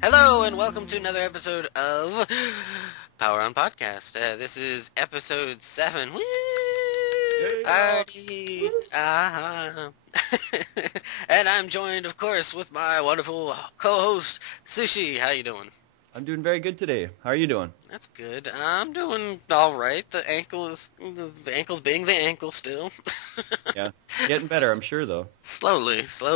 Hello and welcome to another episode of Power On Podcast. This is episode 7. Woo! Party! And I'm joined, of course, with my wonderful co-host, Sushi. How you doing? I'm doing very good today. How are you doing? That's good. I'm doing all right. The ankle's being the ankle still. Yeah, getting better, I'm sure, though. Slowly. So,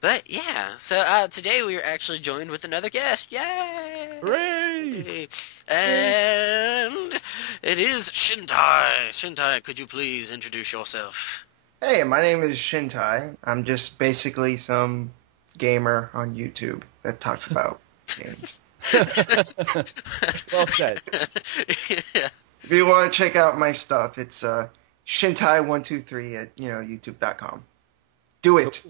but yeah. So today we are actually joined with another guest. Yay! Hooray! And it is Shintai. Shintai, could you please introduce yourself? Hey, my name is Shintai. I'm just basically some gamer on YouTube that talks about games. Well said. Yeah. If you want to check out my stuff, it's Shintai123 at youtube.com. Do it.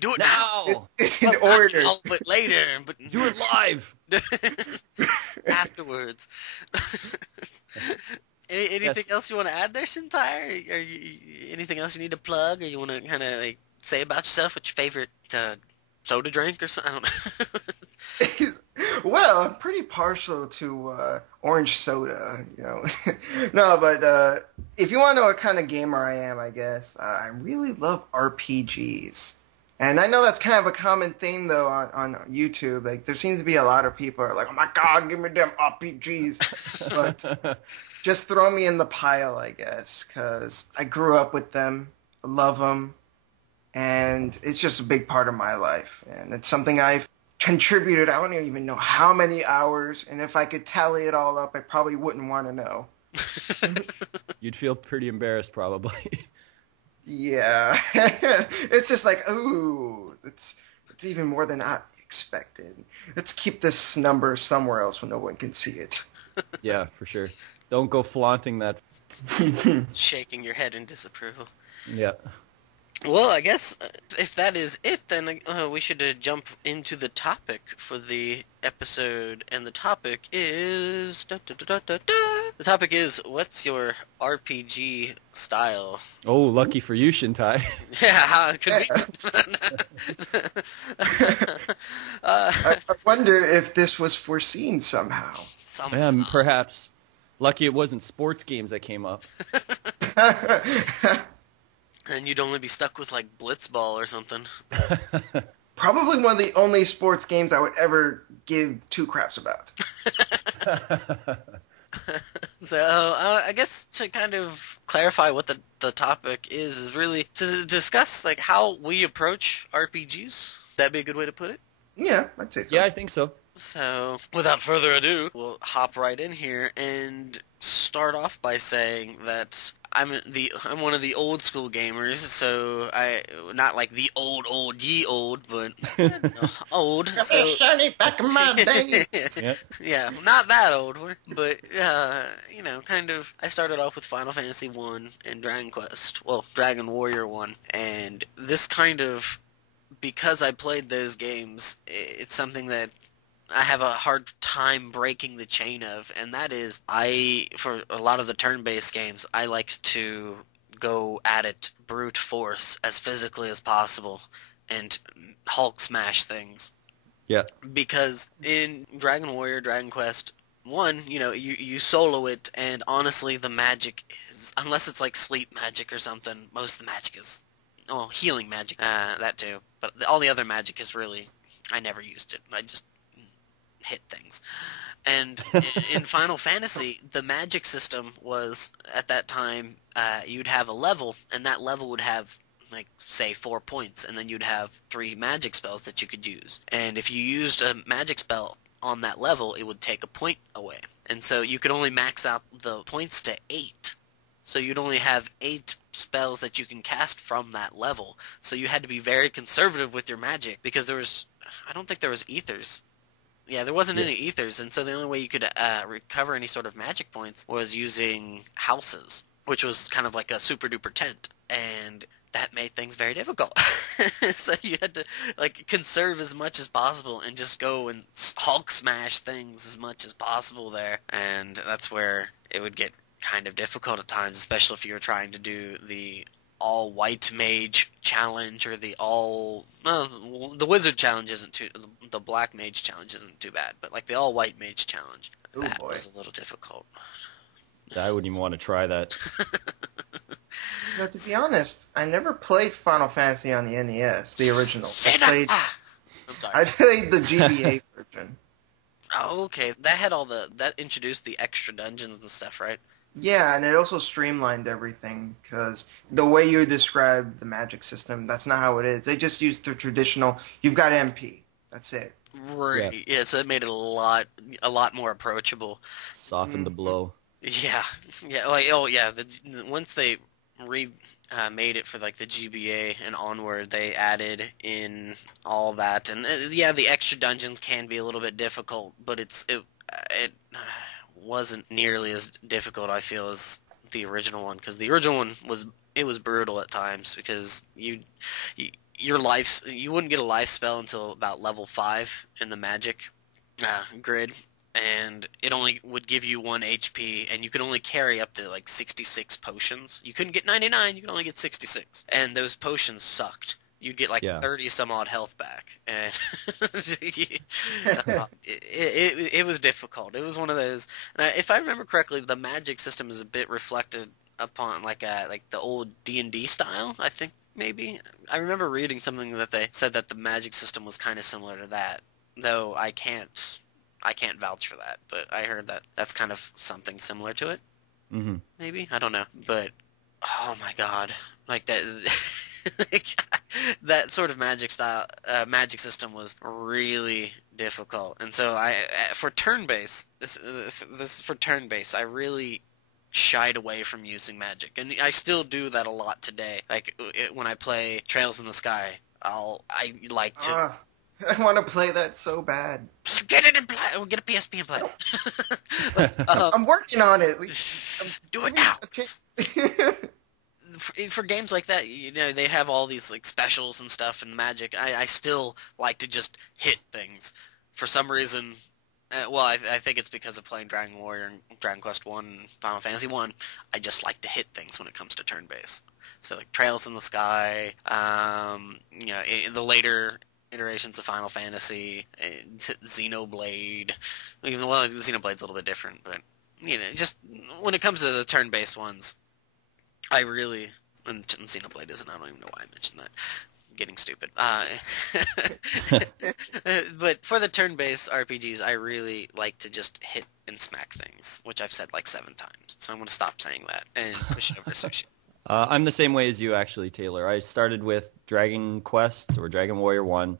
Do it Now! It's in order. But later. But Do it live! afterwards. Anything else you want to add there, Shintai? Or anything else you need to plug? Or you want to kind of say about yourself? What's your favorite soda drink or something? I don't know. Well, I'm pretty partial to orange soda, No, but if you want to know what kind of gamer I am, I guess, I really love RPGs. And I know that's kind of a common theme, though, on YouTube. Like, there seems to be a lot of people who are like, oh my god, give me them RPGs. But just throw me in the pile, I guess, because I grew up with them, love them, and it's just a big part of my life. And it's something I've contributed, I don't even know how many hours, and if I could tally it all up, I probably wouldn't want to know. You'd feel pretty embarrassed, probably. Yeah. It's just like, ooh, it's even more than I expected. Let's keep this number somewhere else where no one can see it. Yeah, for sure. Don't go flaunting that. Shaking your head in disapproval. Yeah. Well, I guess if that is it, then we should jump into the topic for the episode. And the topic is... The topic is, what's your RPG style? Oh, lucky for you, Shintai. Yeah, it could be. I wonder if this was foreseen somehow. Yeah, perhaps. Lucky it wasn't sports games that came up. And you'd only be stuck with, Blitzball or something. Probably one of the only sports games I would ever give two craps about. So, I guess to kind of clarify what the topic is really to discuss, how we approach RPGs. That'd be a good way to put it? Yeah, I'd say so. Yeah, I think so. So, without further ado, we'll hop right in here and start off by saying that I'm one of the old school gamers, so not like the old ye old, but old. So shiny back in my day. Yeah, not that old, but kind of. I started off with Final Fantasy 1 and Dragon Warrior 1, and this kind of, because I played those games, it's something that I have a hard time breaking the chain of, and that is, for a lot of the turn-based games, I like to go at it brute force as physically as possible and Hulk smash things. Yeah. Because in Dragon Warrior, Dragon Quest 1, you solo it, and honestly, the magic is, unless it's like sleep magic or something, most of the magic is, healing magic, that too. But all the other magic is really, I never used it. I just hit things. And in Final Fantasy, the magic system was, at that time, you'd have a level, and that level would have, say, 4 points, and then you'd have 3 magic spells that you could use. And if you used a magic spell on that level, it would take a point away. And so you could only max out the points to 8. So you'd only have 8 spells that you can cast from that level. So you had to be very conservative with your magic, because I don't think there was ethers Yeah, there wasn't Yeah. any ethers, and so the only way you could recover any sort of magic points was using houses, which was kind of like a super duper tent, and that made things very difficult. So you had to like conserve as much as possible and just go and Hulk smash things as much as possible there, and that's where it would get kind of difficult at times, especially if you were trying to do the all white mage challenge or the wizard challenge isn't too, the black mage challenge isn't too bad, but like the all white mage challenge, Oh that boy. was a little difficult. I wouldn't even want to try that. Now, to be honest, I never played Final Fantasy on the NES, the original. I'm sorry. I played the GBA version. Oh, okay. That introduced the extra dungeons and stuff, right? Yeah, and it also streamlined everything, because the way you describe the magic system, that's not how it is. They just use the traditional, you've got MP. That's it. Right. Yeah, so it made it a lot more approachable. Soften the blow. Yeah. Yeah, once they made it for like the GBA and onward, they added in all that, and the extra dungeons can be a little bit difficult, but it wasn't nearly as difficult, I feel, as the original one, because the original one was brutal at times, because you wouldn't get a life spell until about level 5 in the magic grid, and it only would give you 1 HP, and you could only carry up to like 66 potions. You couldn't get 99, you could only get 66, and those potions sucked. You'd get like 30 some odd health back, and it was difficult. It was one of those. And if I remember correctly, the magic system is a bit reflected upon like the old D&D style. I think maybe I remember reading something that they said that the magic system was kind of similar to that, though I can't vouch for that. But I heard that that's kind of something similar to it. Mm-hmm. Maybe, I don't know, but oh my god, like that. That sort of magic system was really difficult, and so for turn-based, this for turn-based, I really shied away from using magic, and I still do that a lot today. Like when I play Trails in the Sky, I like to. I want to play that so bad. Get it and play. We'll get a PSP and play it. I'm working on it. Do it now. For games like that, they have all these like specials and stuff and magic. I still like to just hit things for some reason. I think it's because of playing Dragon Warrior and Dragon Quest 1 and Final Fantasy 1. I just like to hit things when it comes to turn-based. So like Trails in the Sky, the later iterations of Final Fantasy, Xenoblade. Xenoblade's a little bit different, but just when it comes to the turn-based ones, I really, and Xenoblade isn't, I don't even know why I mentioned that. I'm getting stupid. But for the turn-based RPGs, I really like to just hit and smack things, which I've said like 7 times. So I'm going to stop saying that and push it over to Sushi. I'm the same way as you, actually, Taylor. I started with Dragon Quest or Dragon Warrior 1.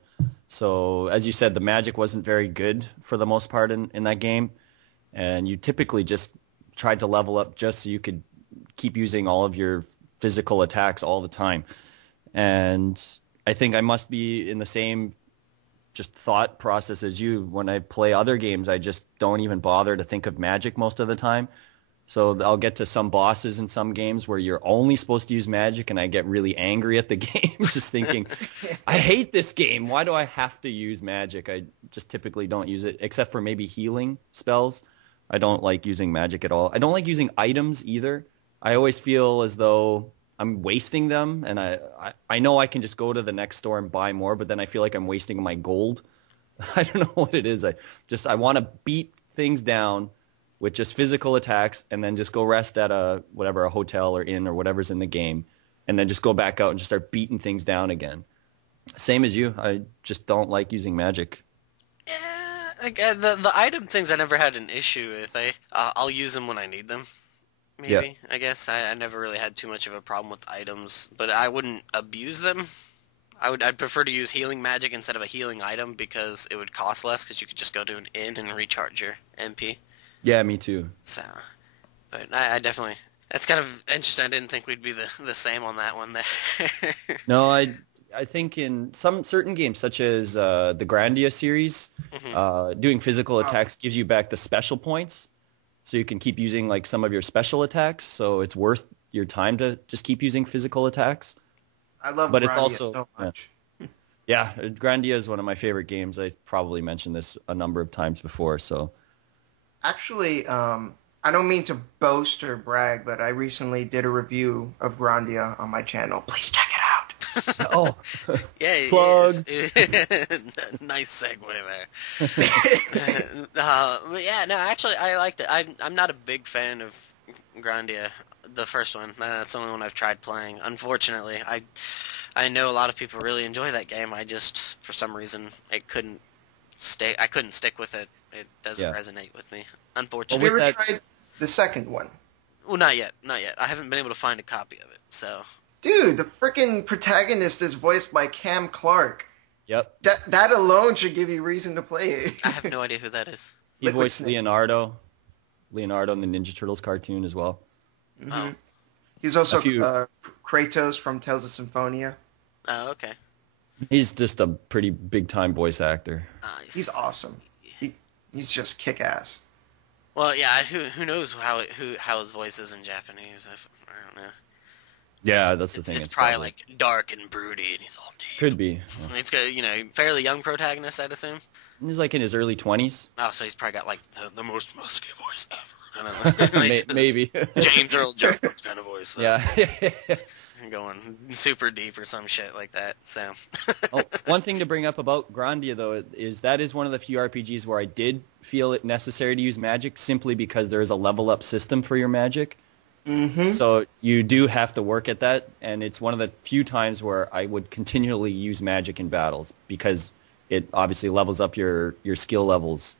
So, as you said, the magic wasn't very good for the most part in that game. And you typically just tried to level up just so you could keep using all of your physical attacks all the time. And I think I must be in the same just thought process as you. When I play other games, I just don't even bother to think of magic most of the time. So I'll get to some bosses in some games where you're only supposed to use magic, and I get really angry at the game, just thinking, I hate this game. Why do I have to use magic? I just typically don't use it, except for maybe healing spells. I don't like using magic at all. I don't like using items either. I always feel as though I'm wasting them, and I know I can just go to the next store and buy more, but then I feel like I'm wasting my gold. I don't know what it is. I want to beat things down with just physical attacks, and then just go rest at a hotel or inn or whatever's in the game, and then just go back out and just start beating things down again. Same as you. I just don't like using magic. Yeah, like, the item things I never had an issue with. I'll use them when I need them. Maybe, yeah. I guess I never really had too much of a problem with items, but I wouldn't abuse them. I'd prefer to use healing magic instead of a healing item, because it would cost less, because you could just go to an inn and recharge your MP. Yeah, me too. So, but I definitely, that's kind of interesting. I didn't think we'd be the same on that one there. No, I think in some certain games, such as the Grandia series, doing physical attacks gives you back the special points, so you can keep using like some of your special attacks. So it's worth your time to just keep using physical attacks. I love But Grandia it's also so much. yeah, Grandia is one of my favorite games. I probably mentioned this a number of times before. So Actually, I don't mean to boast or brag, but I recently did a review of Grandia on my channel. Please check it out. oh Yeah, plug. Nice segue there. But yeah, no, actually, I liked it. I'm not a big fan of Grandia, the first one. That's the only one I've tried playing. Unfortunately, I know a lot of people really enjoy that game. I just, for some reason, I couldn't stick with it. It doesn't resonate with me, unfortunately. Have you ever tried the second one? Well, not yet. I haven't been able to find a copy of it, so... Dude, the freaking protagonist is voiced by Cam Clark. Yep. That alone should give you reason to play it. I have no idea who that is. He voiced Leonardo in the Ninja Turtles cartoon as well. Mm-hmm. Oh. He's also Kratos from Tales of Symphonia. Oh, okay. He's just a pretty big-time voice actor. Nice. He's awesome. He's just kick-ass. Well, yeah, who knows how his voice is in Japanese? I don't know. Yeah, that's the thing. It's probably like dark and broody, and he's all deep. Could be. And it's got, fairly young protagonist, I'd assume. He's like in his early 20s. Oh, so he's probably got like the most musky voice ever. Kind of like, maybe. James Earl Jones kind of voice. So. Yeah. Going super deep or some shit like that. So. One thing to bring up about Grandia, though, is that is one of the few RPGs where I did feel it necessary to use magic simply because there is a level-up system for your magic. Mm-hmm. So you do have to work at that, and it's one of the few times where I would continually use magic in battles because it obviously levels up your skill levels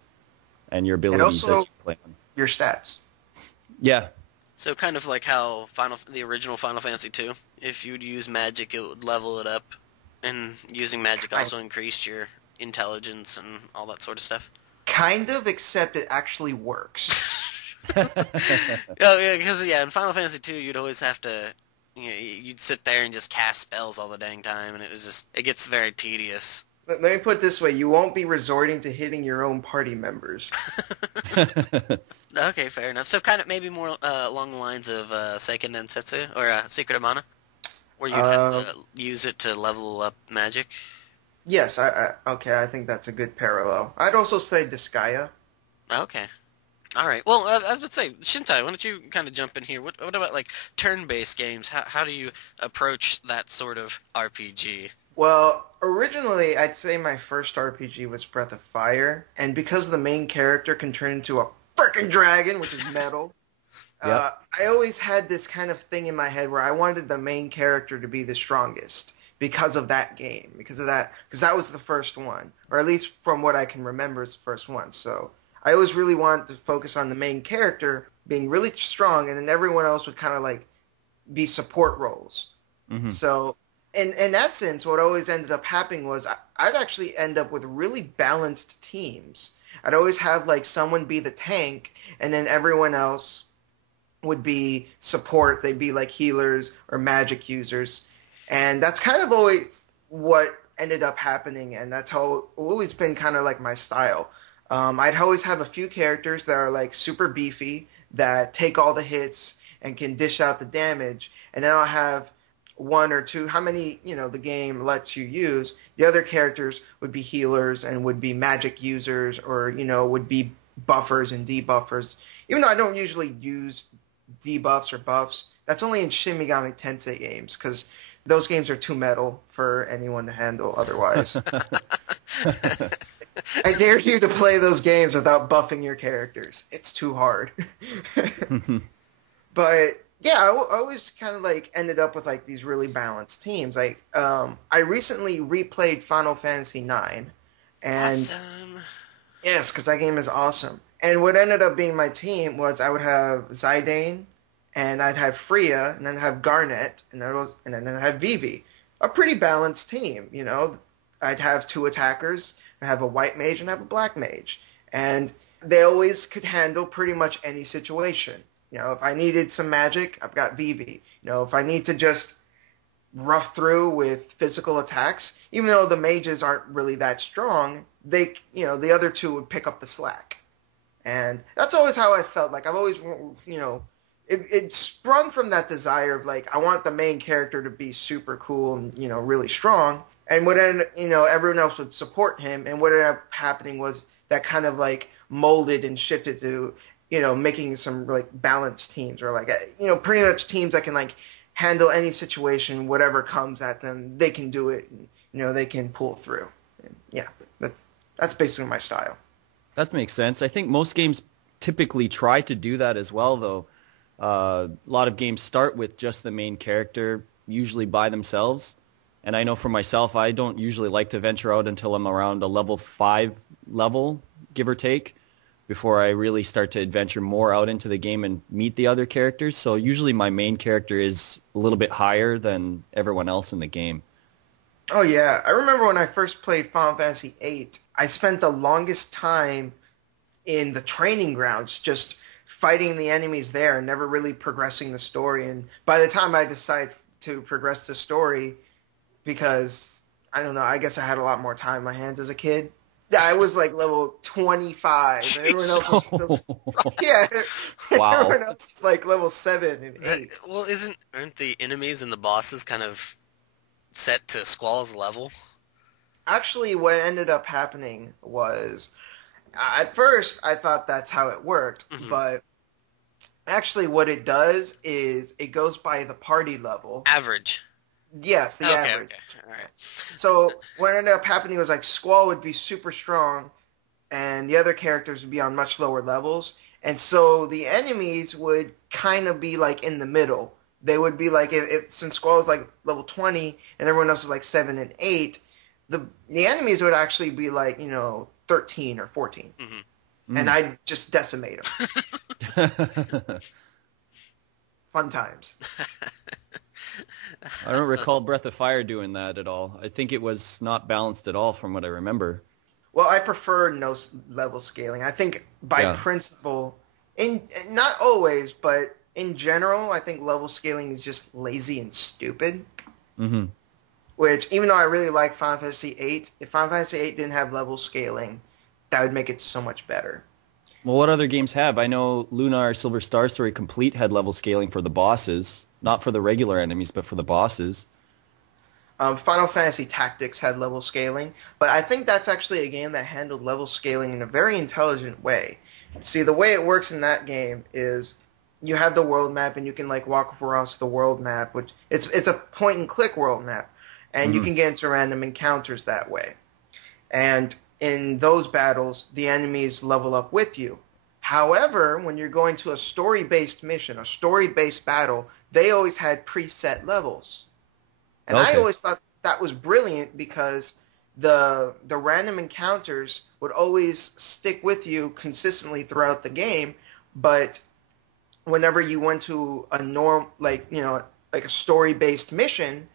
and your abilities as you play on. Your stats. Yeah. So kind of like how the original Final Fantasy II, if you'd use magic, it would level it up, and using magic also increased your intelligence and all that sort of stuff. Kind of, except it actually works. Oh yeah, because in Final Fantasy II, you'd always have to, you'd sit there and just cast spells all the dang time, and it gets very tedious. Let me put it this way: you won't be resorting to hitting your own party members. Okay, fair enough. So kind of maybe more along the lines of Seiken Densetsu or Secret of Mana, where you'd have to use it to level up magic. Yes, I think that's a good parallel. I'd also say Disgaea. Okay. All right. Well, I was about to say, Shintai, why don't you kind of jump in here? What about like turn-based games? How do you approach that sort of RPG? Well, originally, I'd say my first RPG was Breath of Fire, and because the main character can turn into a frickin' dragon, which is metal, Yep. I always had this kind of thing in my head where I wanted the main character to be the strongest because of that game, because that was the first one, or at least from what I can remember is the first one. So I always really wanted to focus on the main character being really strong, and then everyone else would kind of like be support roles. Mm-hmm. So in essence, what always ended up happening was I'd actually end up with really balanced teams. I'd always have like someone be the tank, and then everyone else would be support. They'd be like healers or magic users. And that's kind of always what ended up happening, and that's how always been kind of like my style. I'd always have a few characters that are like super beefy, that take all the hits and can dish out the damage, and then I'll have one or two, how many, the game lets you use. The other characters would be healers and would be magic users, or, would be buffers and debuffers. Even though I don't usually use debuffs or buffs, that's only in Shin Megami Tensei games, because those games are too metal for anyone to handle otherwise. I dare you to play those games without buffing your characters. It's too hard. But yeah, I always kind of like ended up with like these really balanced teams. Like I recently replayed Final Fantasy IX, and Awesome. yes, because that game is awesome. And what ended up being my team was I would have Zidane, and I'd have Freya, and then I'd have Garnet, and then I'd have Vivi. A pretty balanced team, I'd have two attackers, I'd have a white mage, and I'd have a black mage. And they always could handle pretty much any situation. If I needed some magic, I've got Vivi. If I need to just rough through with physical attacks. Even though the mages aren't really that strong, the other two would pick up the slack. And that's always how I felt. Like I've always, it sprung from that desire of like I want the main character to be super cool and really strong. And everyone else would support him. And what ended up happening was that kind of like molded and shifted to making some like balanced teams or like pretty much teams that can like handle any situation, whatever comes at them, they can do it. And, they can pull through. And, yeah, that's basically my style. That makes sense. I think most games typically try to do that as well, though. A lot of games start with just the main character, usually by themselves. And I know for myself, I don't usually like to venture out until I'm around a level 5 level, give or take, before I really start to adventure more out into the game and meet the other characters. So usually my main character is a little bit higher than everyone else in the game. Oh, yeah. I remember when I first played Final Fantasy VIII, I spent the longest time in the training grounds just fighting the enemies there and never really progressing the story. And by the time I decided to progress the story, because, I don't know, I guess I had a lot more time on my hands as a kid. Yeah, I was like level 25. And everyone else was still... Yeah. Wow. Everyone else was like level 7 and 8. Well, aren't the enemies and the bosses kind of set to Squall's level? Actually, what ended up happening was, at first, I thought that's how it worked, but actually what it does is it goes by the party level. Average. Yes, the average. Okay, all right. So what ended up happening was like Squall would be super strong, and the other characters would be on much lower levels, and so the enemies would kind of be like in the middle. They would be like, since Squall is like level 20 and everyone else is like 7 and 8, the enemies would actually be like 13 or 14, and I'd just decimate them. Fun times. I don't recall Breath of Fire doing that at all. I think it was not balanced at all from what I remember. Well, I prefer no level scaling. I think by principle, not always, but in general, I think level scaling is just lazy and stupid. Mm-hmm. Which, even though I really like Final Fantasy VIII, if Final Fantasy VIII didn't have level scaling, that would make it so much better. Well, what other games have? I know Lunar Silver Star Story Complete had level scaling for the bosses. Not for the regular enemies, but for the bosses. Final Fantasy Tactics had level scaling, but I think that's actually a game that handled level scaling in a very intelligent way. See, the way it works in that game is you have the world map, and you can like walk across the world map, which it's a point-and-click world map, and you can get into random encounters that way. And in those battles, the enemies level up with you. However, when you're going to a story-based mission, a story-based battle, they always had preset levels. And I always thought that was brilliant because the random encounters would always stick with you consistently throughout the game, but whenever you went to a like a story-based mission,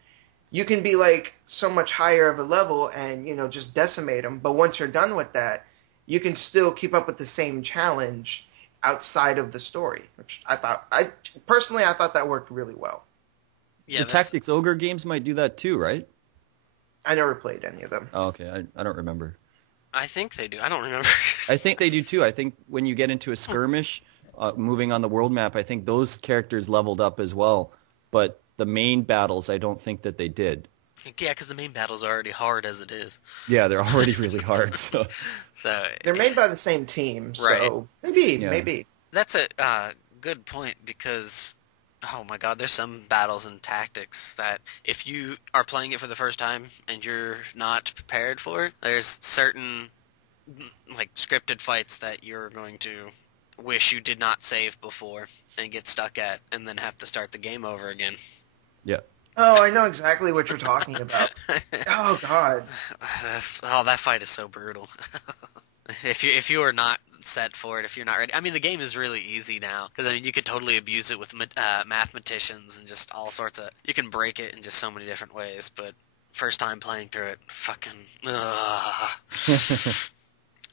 you can be like so much higher of a level and just decimate them. But once you're done with that, you can still keep up with the same challenge outside of the story, which I thought that worked really well. Yeah, the Tactics Ogre games might do that too, right? I never played any of them. Oh, okay. I don't remember. I think they do. I don't remember. I think they do too. I think when you get into a skirmish, moving on the world map, I think those characters leveled up as well. But the main battles, I don't think that they did. Yeah, because the main battles are already hard as it is. Yeah, they're already really hard. So they're made by the same team, so right. Maybe. That's a good point because, oh my god, there's some battles and tactics that if you are playing it for the first time and you're not prepared for it, there's certain like scripted fights that you're going to wish you did not save before and get stuck at and then have to start the game over again. Yeah. Oh, I know exactly what you're talking about. Oh, God. That fight is so brutal. If you are not set for it, if you're not ready. I mean, the game is really easy now, because you could totally abuse it with mathematicians and just all sorts of... You can break it in just so many different ways, but first time playing through it, fucking...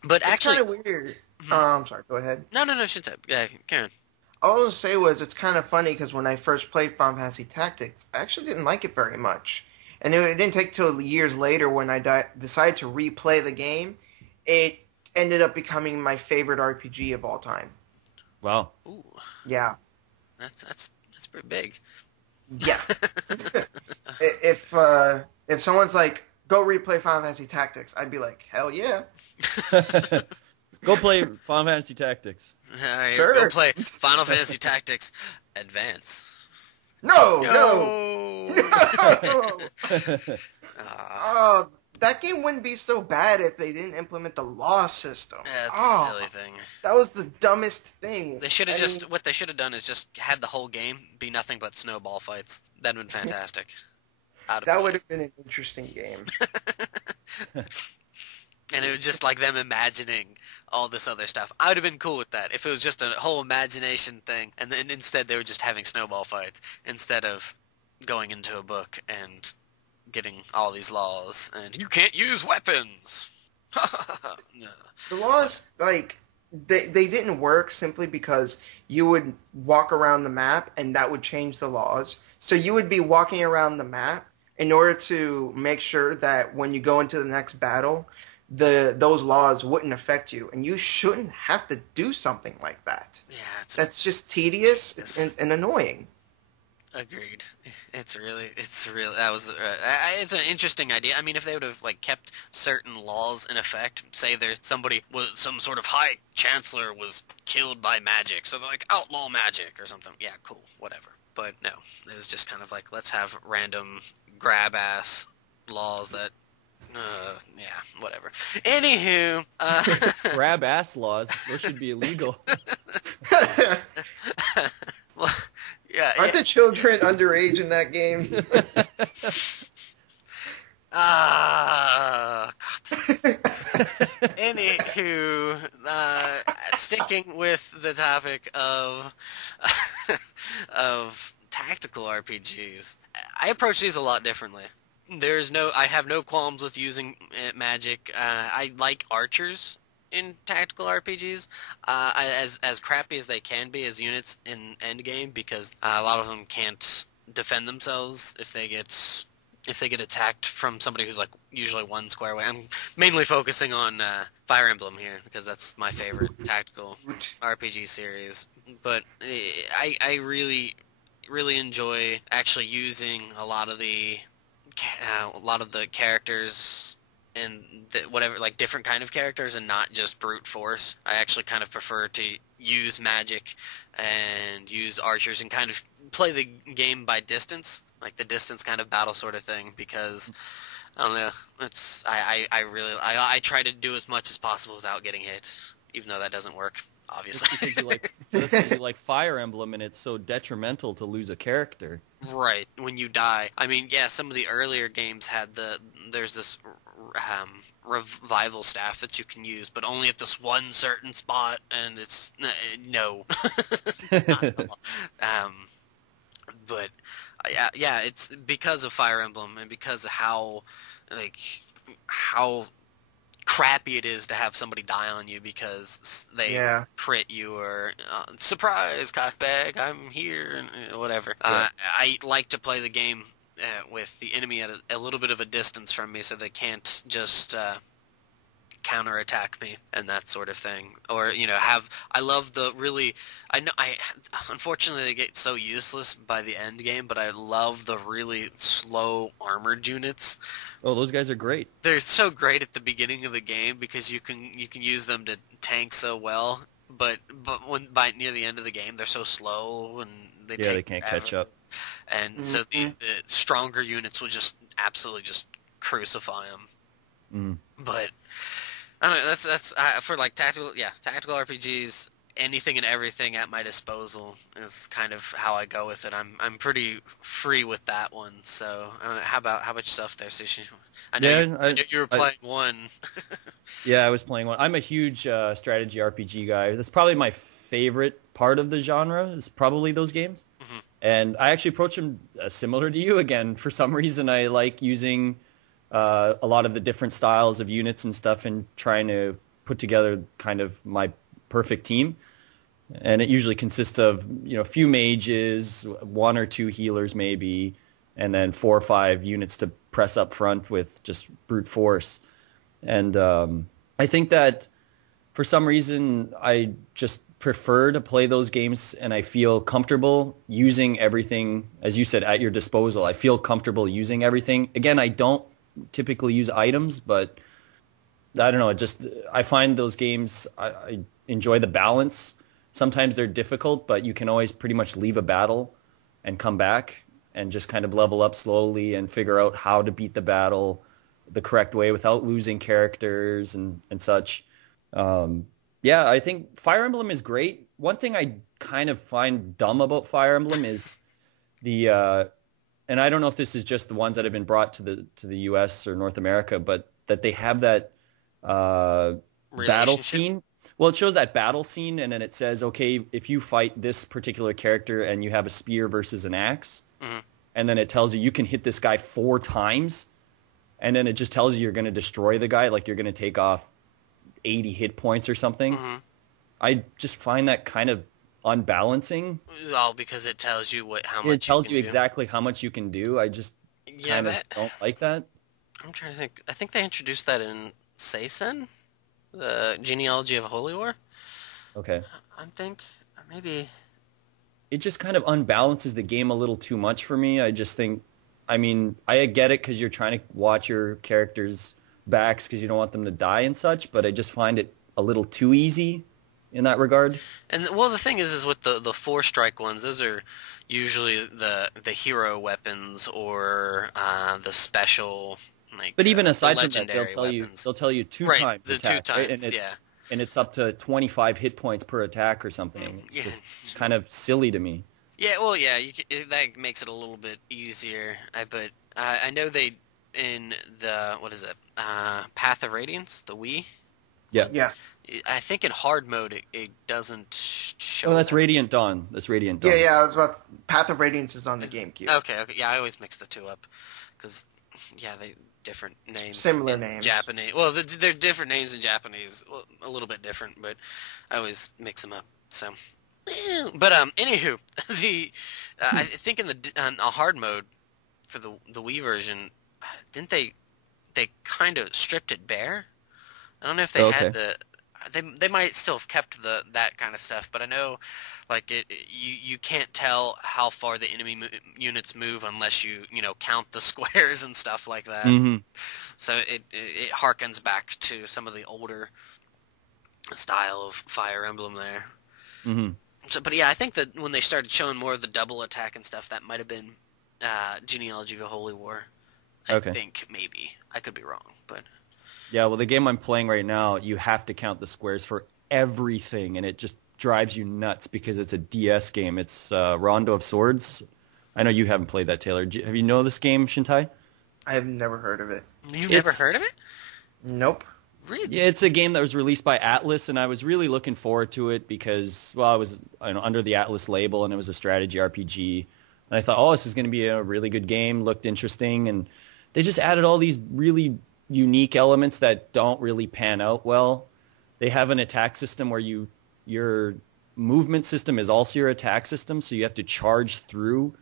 But it's actually... kind of weird. I'm sorry, go ahead. No, Shintai. Yeah, Karen. all I was say was it's kind of funny because when I first played Final Fantasy Tactics, I actually didn't like it very much. And it didn't take till years later when I decided to replay the game, it ended up becoming my favorite RPG of all time. Wow. Ooh, Yeah. that's pretty big. Yeah. if someone's like, go replay Final Fantasy Tactics, I'd be like, hell yeah. Go play Final Fantasy Tactics. Sure. Go play Final Fantasy Tactics Advance. No. Ah, That game wouldn't be so bad if they didn't implement the law system. that's a silly thing. That was the dumbest thing. They should have what they should have done is just had the whole game be nothing but snowball fights. That'd been fantastic. That would have been an interesting game. And it was just like them imagining all this other stuff. I would have been cool with that if it was just a whole imagination thing, and then instead they were just having snowball fights instead of going into a book and getting all these laws and you can't use weapons. No. The laws, like, they didn't work simply because you would walk around the map and that would change the laws. So you would be walking around the map in order to make sure that when you go into the next battle, those laws wouldn't affect you, and you shouldn't have to do something like that. Yeah, That's just tedious and annoying. Agreed. It's an interesting idea. I mean, if they would have like kept certain laws in effect, say there's some sort of high chancellor was killed by magic, so they're like outlaw magic or something. Yeah, cool, whatever. But no, it was just kind of like let's have random grab ass laws that. Yeah, whatever. Anywho, grab ass laws. Those should be illegal. Well, yeah. Aren't the children underage in that game? Anywho, sticking with the topic of tactical RPGs, I approach these a lot differently. I have no qualms with using magic. I like archers in tactical RPGs, as crappy as they can be as units in Endgame, because a lot of them can't defend themselves if they get attacked from somebody who's like usually one square away. I'm mainly focusing on Fire Emblem here because that's my favorite tactical RPG series. But I really, really enjoy actually using a lot of the characters and whatever, like different kind of characters and not just brute force. I actually kind of prefer to use magic and use archers and kind of play the game by distance, like the distance kind of battle sort of thing, because I don't know, I try to do as much as possible without getting hit, even though that doesn't work, obviously. That's because you like Fire Emblem and it's so detrimental to lose a character. Right, when you die. I mean, yeah, some of the earlier games had there's this revival staff that you can use, but only at this one certain spot, and it's no. But yeah, it's because of Fire Emblem and because of how crappy it is to have somebody die on you because they crit you or surprise cockbag, I'm here, and whatever. Yeah. I like to play the game with the enemy at a little bit of a distance from me, so they can't just counterattack me and that sort of thing. Or I love unfortunately they get so useless by the end game, but I love the really slow armored units. Oh, those guys are great. They're so great at the beginning of the game because you can use them to tank so well, but when by near the end of the game they're so slow and they can't catch up. And so the stronger units will just absolutely just crucify them. But I don't know, that's for like tactical RPGs, anything and everything at my disposal is kind of how I go with it. I'm pretty free with that one. So I don't know, how about yourself there, Sushi? I know you were playing one. Yeah, I was playing one. I'm a huge strategy RPG guy. That's probably my favorite part of the genre, is probably those games. Mm-hmm. And I actually approach them similar to you again. For some reason, I like using a lot of the different styles of units and stuff and trying to put together kind of my perfect team. And it usually consists of, a few mages, 1 or 2 healers maybe, and then 4 or 5 units to press up front with just brute force. And I think that for some reason I just prefer to play those games, and I feel comfortable using everything, as you said, at your disposal. I feel comfortable using everything. Again, I don't typically use items, but I don't know. I find those games, I enjoy the balance. Sometimes they're difficult, but you can always pretty much leave a battle and come back and just kind of level up slowly and figure out how to beat the battle the correct way without losing characters and such. Yeah, I think Fire Emblem is great. One thing I kind of find dumb about Fire Emblem is and I don't know if this is just the ones that have been brought to the U.S. or North America, but that they have that battle scene. Well, it shows that battle scene, and then it says, okay, if you fight this particular character and you have a spear versus an axe, and then it tells you can hit this guy 4 times, and then it just tells you you're going to destroy the guy, like you're going to take off 80 hit points or something. I just find that kind of unbalancing. Well, because it tells you how much. It tells you exactly how much you can do. I just kind of don't like that. I'm trying to think. I think they introduced that in Seisen, the Genealogy of Holy War. Okay. I think maybe. It just kind of unbalances the game a little too much for me. I just think, I mean, I get it because you're trying to watch your characters' backs because you don't want them to die and such, but I just find it a little too easy in that regard. And well, the thing is with the 4-strike ones, those are usually the hero weapons or the special, like. But even aside from that, they'll tell you 2 right, times. The attack, 2 times, right? And it's up to 25 hit points per attack or something. It's just kind of silly to me. Yeah, well, yeah, that makes it a little bit easier. But I know they in the Path of Radiance, the Wii. Yeah. I think in hard mode it doesn't show. Oh, that's Radiant Dawn. That's Radiant Dawn. Yeah. I was about Path of Radiance is on the GameCube. Okay. Yeah, I always mix the 2 up because they different names. Similar names. Japanese. Well, they're different names in Japanese. Well, a little bit different, but I always mix them up. So, but anywho, I think in a hard mode for the Wii version, didn't they kind of stripped it bare? I don't know if they had they might still have kept that kind of stuff, but I know like you can't tell how far the enemy units move unless you count the squares and stuff like that. Mm-hmm. So it harkens back to some of the older style of Fire Emblem there. Mm-hmm. So, but yeah, I think that when they started showing more of the double attack and stuff, that might have been Genealogy of a Holy War. I think maybe I could be wrong, but. Yeah, well, the game I'm playing right now, you have to count the squares for everything, and it just drives you nuts because it's a DS game. It's Rondo of Swords. I know you haven't played that, Taylor. Have you know this game, Shintai? I have never heard of it. You've never heard of it? Nope. Really? Yeah, it's a game that was released by Atlas, and I was really looking forward to it because, well, I was under the Atlas label, and it was a strategy RPG. And I thought, this is going to be a really good game, looked interesting, and they just added all these really unique elements that don't really pan out well. They have an attack system where your movement system is also your attack system, so you have to charge through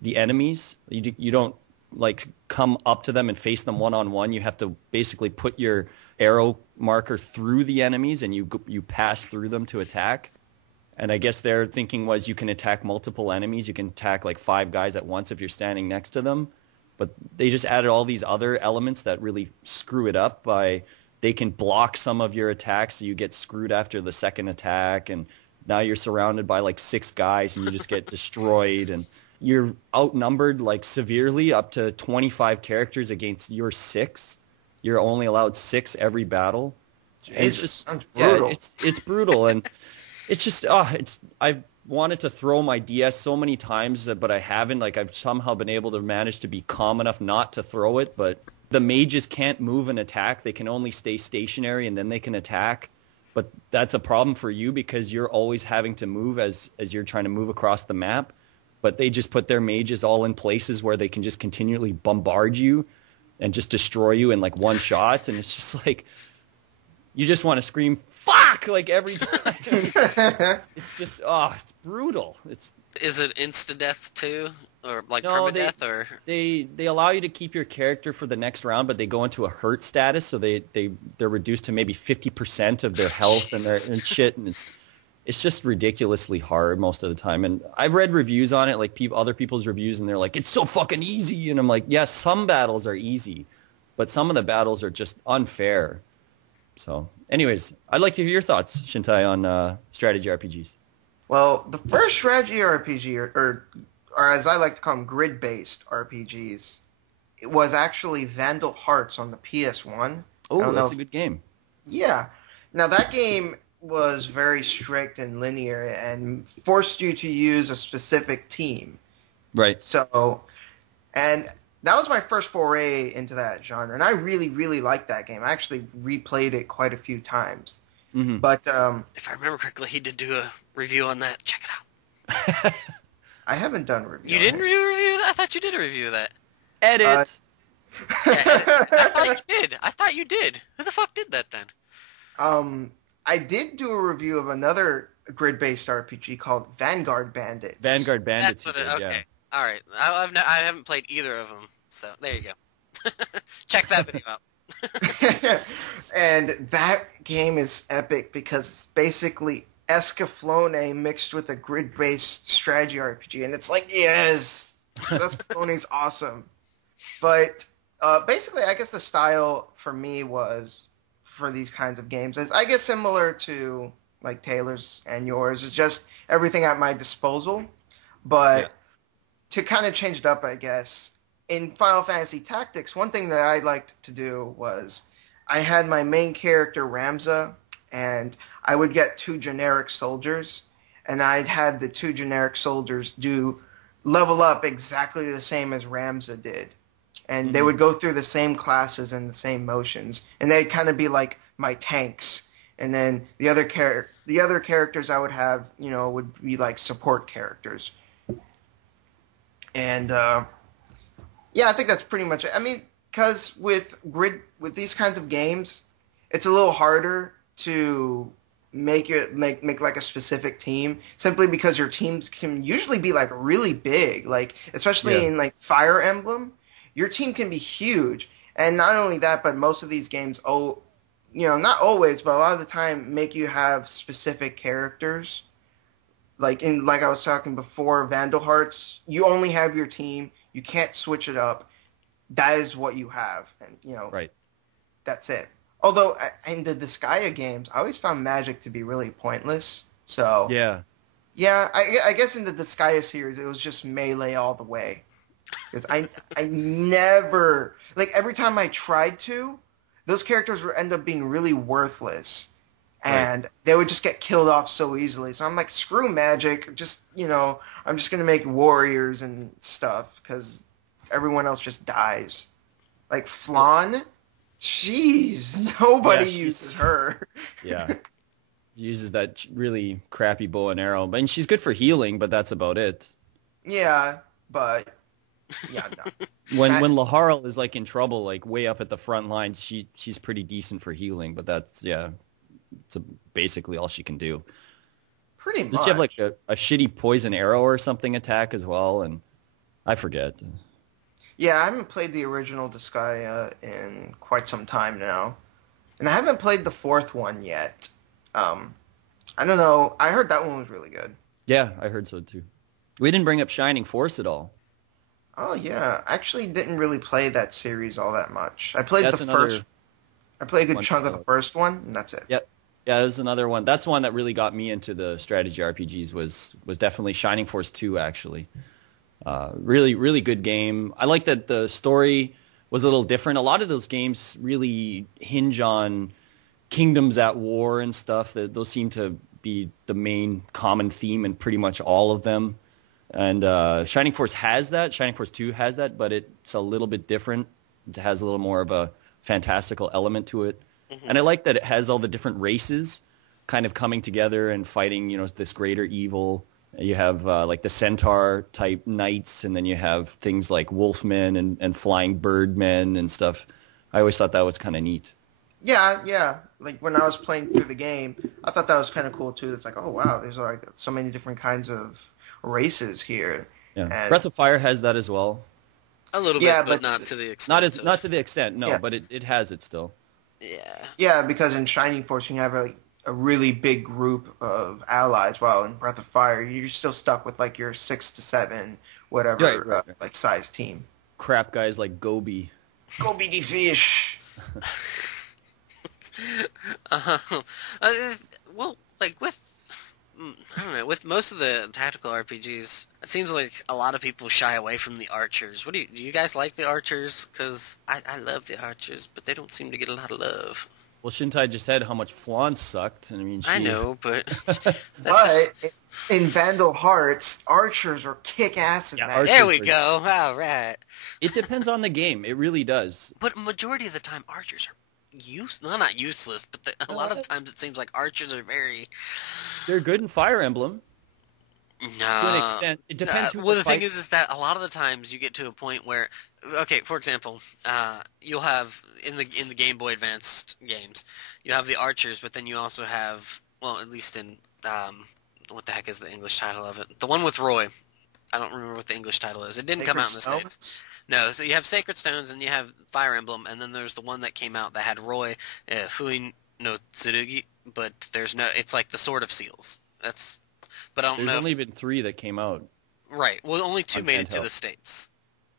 the enemies. You don't like come up to them and face them one-on-one. You have to basically put your arrow marker through the enemies and you pass through them to attack. And I guess their thinking was you can attack multiple enemies. You can attack like 5 guys at once if you're standing next to them. But they just added all these other elements that really screw it up by they can block some of your attacks so you get screwed after the second attack, and now you're surrounded by like 6 guys and you just get destroyed, and you're outnumbered like severely up to 25 characters against your 6. You're only allowed 6 every battle. Jesus, and it's just brutal. Yeah, it's brutal, and it's just I've wanted to throw my DS so many times, but I haven't. Like I've somehow been able to manage to be calm enough not to throw it, but the mages can't move and attack. They can only stay stationary and then they can attack. But that's a problem for you because you're always having to move as you're trying to move across the map. But they just put their mages all in places where they can just continually bombard you and just destroy you in like one shot. And it's just like, you just want to scream "fuck" like every time. It's just it's brutal. Is it insta death too, or like No, permadeath, or they allow you to keep your character for the next round, but they go into a hurt status, so they're reduced to maybe 50% of their health and shit, and it's just ridiculously hard most of the time. And I've read reviews on it, like other people's reviews, and they're like, it's so fucking easy, and I'm like, yeah, some battles are easy, but some of the battles are just unfair. So, anyways, I'd like to hear your thoughts, Shintai, on strategy RPGs. Well, the first strategy RPG, or as I like to call them, grid-based RPGs, it was actually Vandal Hearts on the PS1. Oh, that's a good game. Yeah. Now, that game was very strict and linear and forced you to use a specific team. Right. So, and that was my first foray into that genre, and I really, really liked that game. I actually replayed it quite a few times. Mm-hmm. But if I remember correctly, he did do a review on that. Check it out. I haven't done a review. You didn't do a review of that? I thought you did a review of that. Edit. I thought you did. I thought you did. Who the fuck did that then? I did do a review of another grid-based RPG called Vanguard Bandits. Vanguard Bandits. That's what okay. Yeah. All right. I haven't played either of them, so there you go. Check that video out. And that game is epic because it's basically Escaflowne mixed with a grid-based strategy RPG, and it's like, yes, Escaflowne's awesome. But basically, I guess the style for me was, for these kinds of games, is I guess similar to like Taylor's and yours, is just everything at my disposal. But to kind of change it up, I guess, in Final Fantasy Tactics, one thing that I liked to do was I had my main character, Ramza, and I would get 2 generic soldiers, and I'd have the 2 generic soldiers level up exactly the same as Ramza did. And they would go through the same classes and the same motions, and they'd kind of be like my tanks. And then the other characters I would have, would be like support characters. And yeah, I think that's pretty much it. I mean, because with these kinds of games, it's a little harder to make like a specific team, simply because your teams can usually be like really big, like especially in like Fire Emblem, your team can be huge. And not only that, but most of these games, not always, but a lot of the time, make you have specific characters. Like I was talking before, Vandal Hearts, you only have your team. You can't switch it up. That is what you have, and right. That's it. Although in the Disgaea games, I always found magic to be really pointless. So yeah, I guess in the Disgaea series, it was just melee all the way. Because I never, like, every time I tried to, those characters would end up being really worthless. And they would just get killed off so easily. So I'm like, screw magic. Just, I'm just going to make warriors and stuff because everyone else just dies. Like Flan, jeez, nobody uses her. Yeah. Uses that really crappy bow and arrow. I mean, she's good for healing, but that's about it. Yeah, but... Yeah, no. When Laharl is like in trouble, like way up at the front lines, she's pretty decent for healing, but that's it's basically all she can do. Pretty much. Does she have like a shitty poison arrow or something attack as well? And I forget. Yeah, I haven't played the original Disgaea in quite some time now, and I haven't played the 4th one yet. I don't know. I heard that one was really good. Yeah, I heard so too. We didn't bring up Shining Force at all. Oh yeah, I actually didn't really play that series all that much. I played first. I played a good chunk of the first one, and that's it. Yep. Yeah, there's another one. That's one that really got me into the strategy RPGs. Was definitely Shining Force 2. Actually, really, really good game. I like that the story was a little different. A lot of those games really hinge on kingdoms at war and stuff. Those seem to be the main common theme in pretty much all of them. And Shining Force has that. Shining Force 2 has that, but it's a little bit different. It has a little more of a fantastical element to it. Mm-hmm. And I like that it has all the different races kind of coming together and fighting, this greater evil. You have like the centaur-type knights, and then you have things like wolfmen and flying birdmen and stuff. I always thought that was kind of neat. Yeah. like when I was playing through the game, I thought that was kind of cool too. It's like, oh wow, there's like so many different kinds of races here. Yeah. And Breath of Fire has that as well. A little Yeah, bit, but but not to the extent. Not to the extent, no, Yeah. but it has it still. Yeah. yeah, because in Shining Force you have a really big group of allies, while in Breath of Fire you're still stuck with like your 6 to 7 whatever Right. like size team. Crap guys like Gobi. Go BD fish. uh, well, like with I don't know, with most of the tactical RPGs, it seems like a lot of people shy away from the archers. Do you guys like the archers? Because I love the archers, but they don't seem to get a lot of love. Well, Shintai just said how much Flan sucked. I mean, I know, but But in Vandal Hearts, archers are kick ass in Yeah, that. archers- there we go. All right. It depends on the game. It really does. But majority of the time, archers are not useless, but a lot of times it seems like archers are very. They're good in Fire Emblem No. to an extent. It depends who Well, the the thing fight- is that a lot of the times you get to a point where, okay, for example, you'll have in the Game Boy Advanced games, you have the archers, but then you also have, well, at least in what the heck is the English title of it? The one with Roy. I don't remember what the English title is. It didn't come out in the States. No, so you have Sacred Stones and you have Fire Emblem, and then there's the one that came out that had Roy, Fui no Tsurugi, but there's no. It's like the Sword of Seals. That's, but I don't There's know. only been 3 that came out. Right. Well, only 2 On made it to handheld. the States.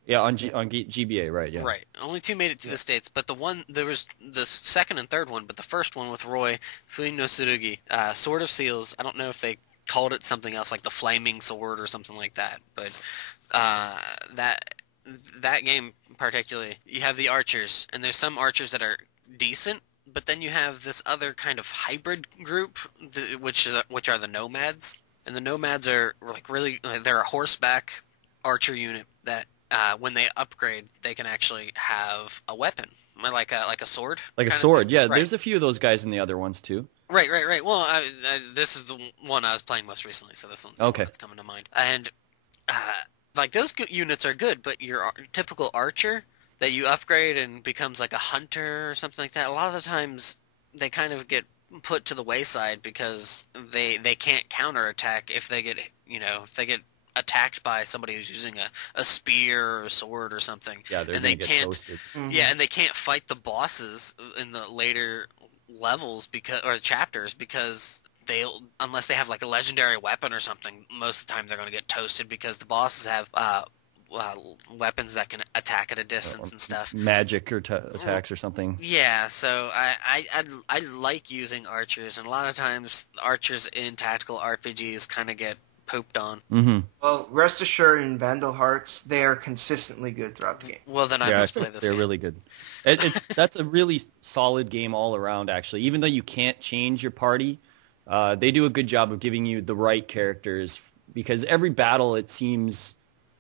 Yeah, on GBA, right? Yeah. Right. Only 2 made it to the States, but there was the second and third one, but the first one with Roy, Fui no Tsurugi, Sword of Seals. I don't know if they called it something else, like the Flaming Sword or something like that, but that game particularly, you have the archers, and there's some archers that are decent, but then you have this other kind of hybrid group, which are the nomads, and the nomads are like really they're a horseback archer unit that when they upgrade, they can actually have a weapon, like a sword. Like a kind of sword, thing. yeah. Right. There's a few of those guys in the other ones too. Right. Well, this is the one I was playing most recently, so this one's the one Okay. that's coming to mind. And like those units are good, but your typical archer that you upgrade and becomes like a hunter or something like that, a lot of the times they kind of get put to the wayside because they can't counterattack if they get attacked by somebody who's using a spear or a sword or something. Yeah, they're and gonna they get can't. toasted. Yeah, and they can't fight the bosses in the later levels or chapters because unless they have like a legendary weapon or something, most of the time they're going to get toasted because the bosses have weapons that can attack at a distance and stuff. Magic or attacks or something. Yeah, so I like using archers, and a lot of times archers in tactical RPGs kind of get pooped on. Mm-hmm. Well, rest assured, in Vandal Hearts, they are consistently good throughout the game. Well, then I Yeah, must play this they're game. really good. That's a really solid game all around, actually. Even though you can't change your party, they do a good job of giving you the right characters, because every battle, it seems,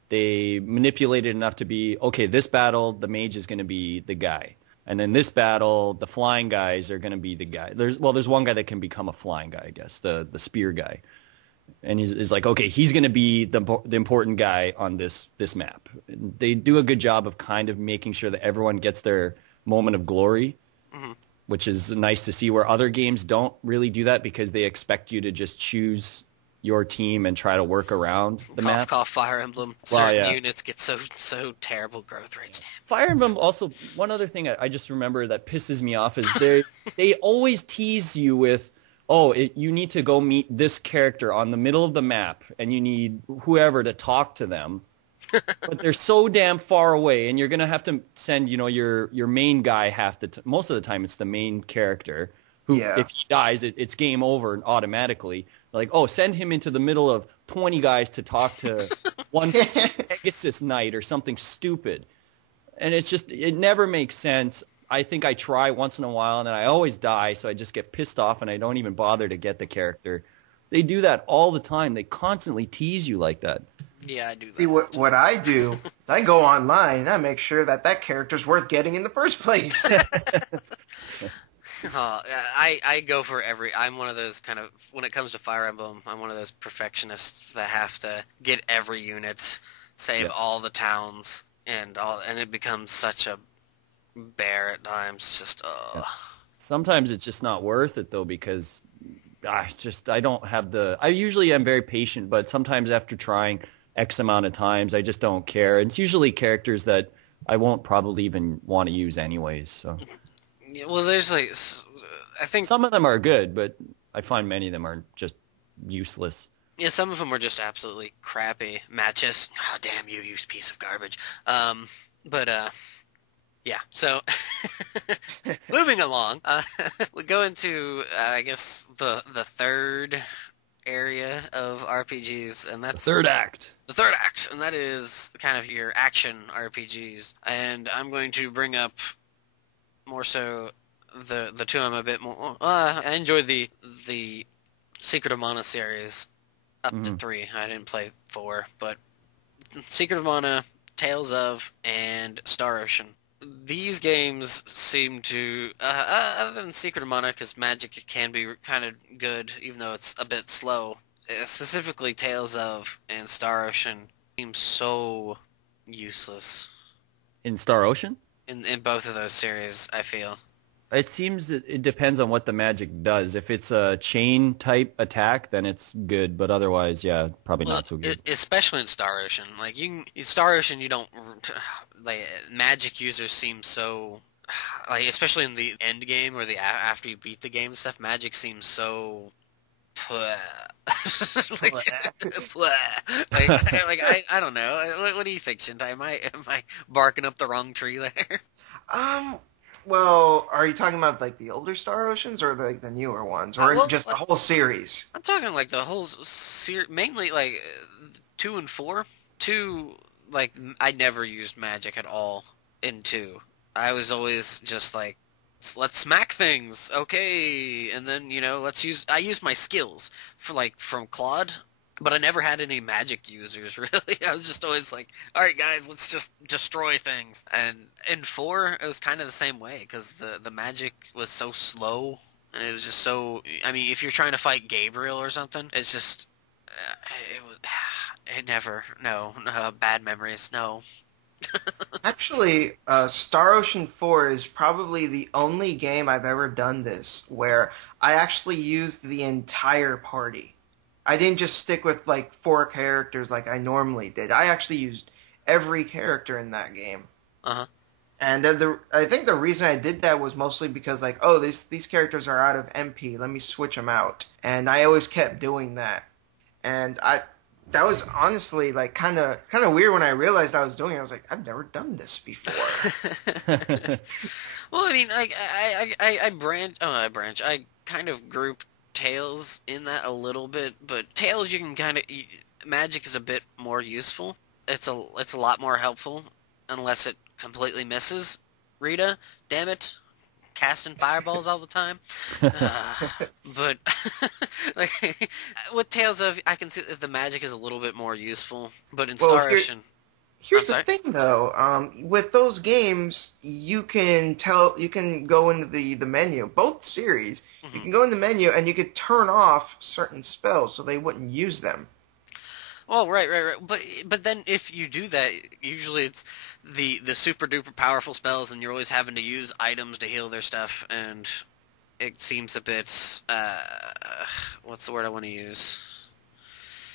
they manipulate it enough to be, okay, this battle, the mage is going to be the guy. And then this battle, the flying guys are going to be the guy. There's one guy that can become a flying guy, I guess, the spear guy. And he's like, okay, he's going to be the important guy on this map. They do a good job of kind of making sure that everyone gets their moment of glory, which is nice to see, where other games don't really do that because they expect you to just choose your team and try to work around the map. Cough, Fire Emblem. Well, Certain yeah. units get so terrible growth rates. Fire Emblem also, one other thing I just remember that pisses me off is they always tease you with, you need to go meet this character on the middle of the map, and you need whoever to talk to them. But they're so damn far away, and you're going to have to send, your main guy most of the time it's the main character, who, if he dies, it's game over automatically. Like, send him into the middle of 20 guys to talk to one Pegasus Knight or something stupid. And it never makes sense. I think I try once in a while, and then I always die, so I just get pissed off, and I don't even bother to get the character. They do that all the time. They constantly tease you like that. Yeah, I do that. See, what I do is I go online and I make sure that character's worth getting in the first place. I go for I'm one of those kind of, when it comes to Fire Emblem, I'm one of those perfectionists that have to get every unit, save all the towns, and it becomes such a bear at times. Just Sometimes it's just not worth it though, because I don't have I usually am very patient, but sometimes after trying X amount of times, I just don't care. It's usually characters that I won't probably even want to use anyways. So, Yeah, well, there's like, I think some of them are good, but I find many of them are just useless. yeah, some of them are just absolutely crappy matches. Oh, damn you piece of garbage. But yeah. So moving along, we go into I guess the third area of RPGs, and that's The third act. The third act, and that is kind of your action RPGs. And I'm going to bring up more so the two I'm a bit more. I enjoyed the Secret of Mana series up to 3. I didn't play 4, but Secret of Mana, Tales of, and Star Ocean. These games seem to, other than Secret of Mana, because Magic can be kind of good, even though it's a bit slow. Specifically, Tales of and Star Ocean seem so useless. In Star Ocean? In both of those series, I feel. It seems that it depends on what the magic does. If it's a chain type attack, then it's good, but otherwise, yeah, probably not so good. Especially in Star Ocean. Like Star Ocean, you don't like magic users seem so like, especially in the end game or the after you beat the game and stuff. Magic seems so. like, I don't know. What do you think, Shintai? Am I barking up the wrong tree there? Well, are you talking about like the older Star Oceans or like the newer ones, or just the whole series? I'm talking like the whole series, mainly like 2 and 4. 2, like I never used magic at all in 2. I was always just like, let's smack things, okay, and then I used my skills for like from Claude. But I never had any magic users, really. I was just always like, all right, guys, let's just destroy things. And in 4, it was kind of the same way, because the magic was so slow, and it was just so... I mean, if you're trying to fight Gabriel or something, it's just... it never... No, bad memories, no. Actually, Star Ocean 4 is probably the only game I've ever done this, where I actually used the entire party. I didn't just stick with like 4 characters like I normally did. I actually used every character in that game. Uh-huh. And I think the reason I did that was mostly because like, oh, these characters are out of MP. Let me switch them out. And I always kept doing that. And that was honestly like kind of weird when I realized I was doing it. I was like, I've never done this before. Well, I mean, like I kind of grouped Tails in that a little bit, but Tails you can magic is a bit more useful. It's a lot more helpful unless it completely misses. Rita, damn it, casting fireballs all the time. But like with Tales of, I can see that the magic is a little bit more useful, but in Star Ocean. Here's the thing, though. With those games, you can go into the menu. Both series, you can go in the menu and you could turn off certain spells so they wouldn't use them. Oh, right. But then if you do that, usually it's the super duper powerful spells, and you're always having to use items to heal their stuff, and it seems a bit what's the word I want to use?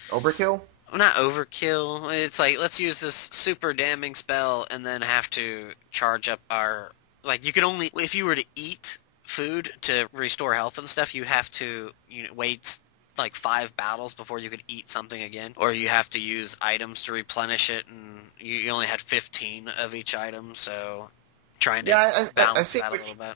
Overkill? Not overkill. It's like, let's use this super damning spell and then have to charge up our... Like, you can only... If you were to eat food to restore health and stuff, you have to wait like 5 battles before you could eat something again. Or you have to use items to replenish it, and you only had 15 of each item, so trying to balance that a little bit.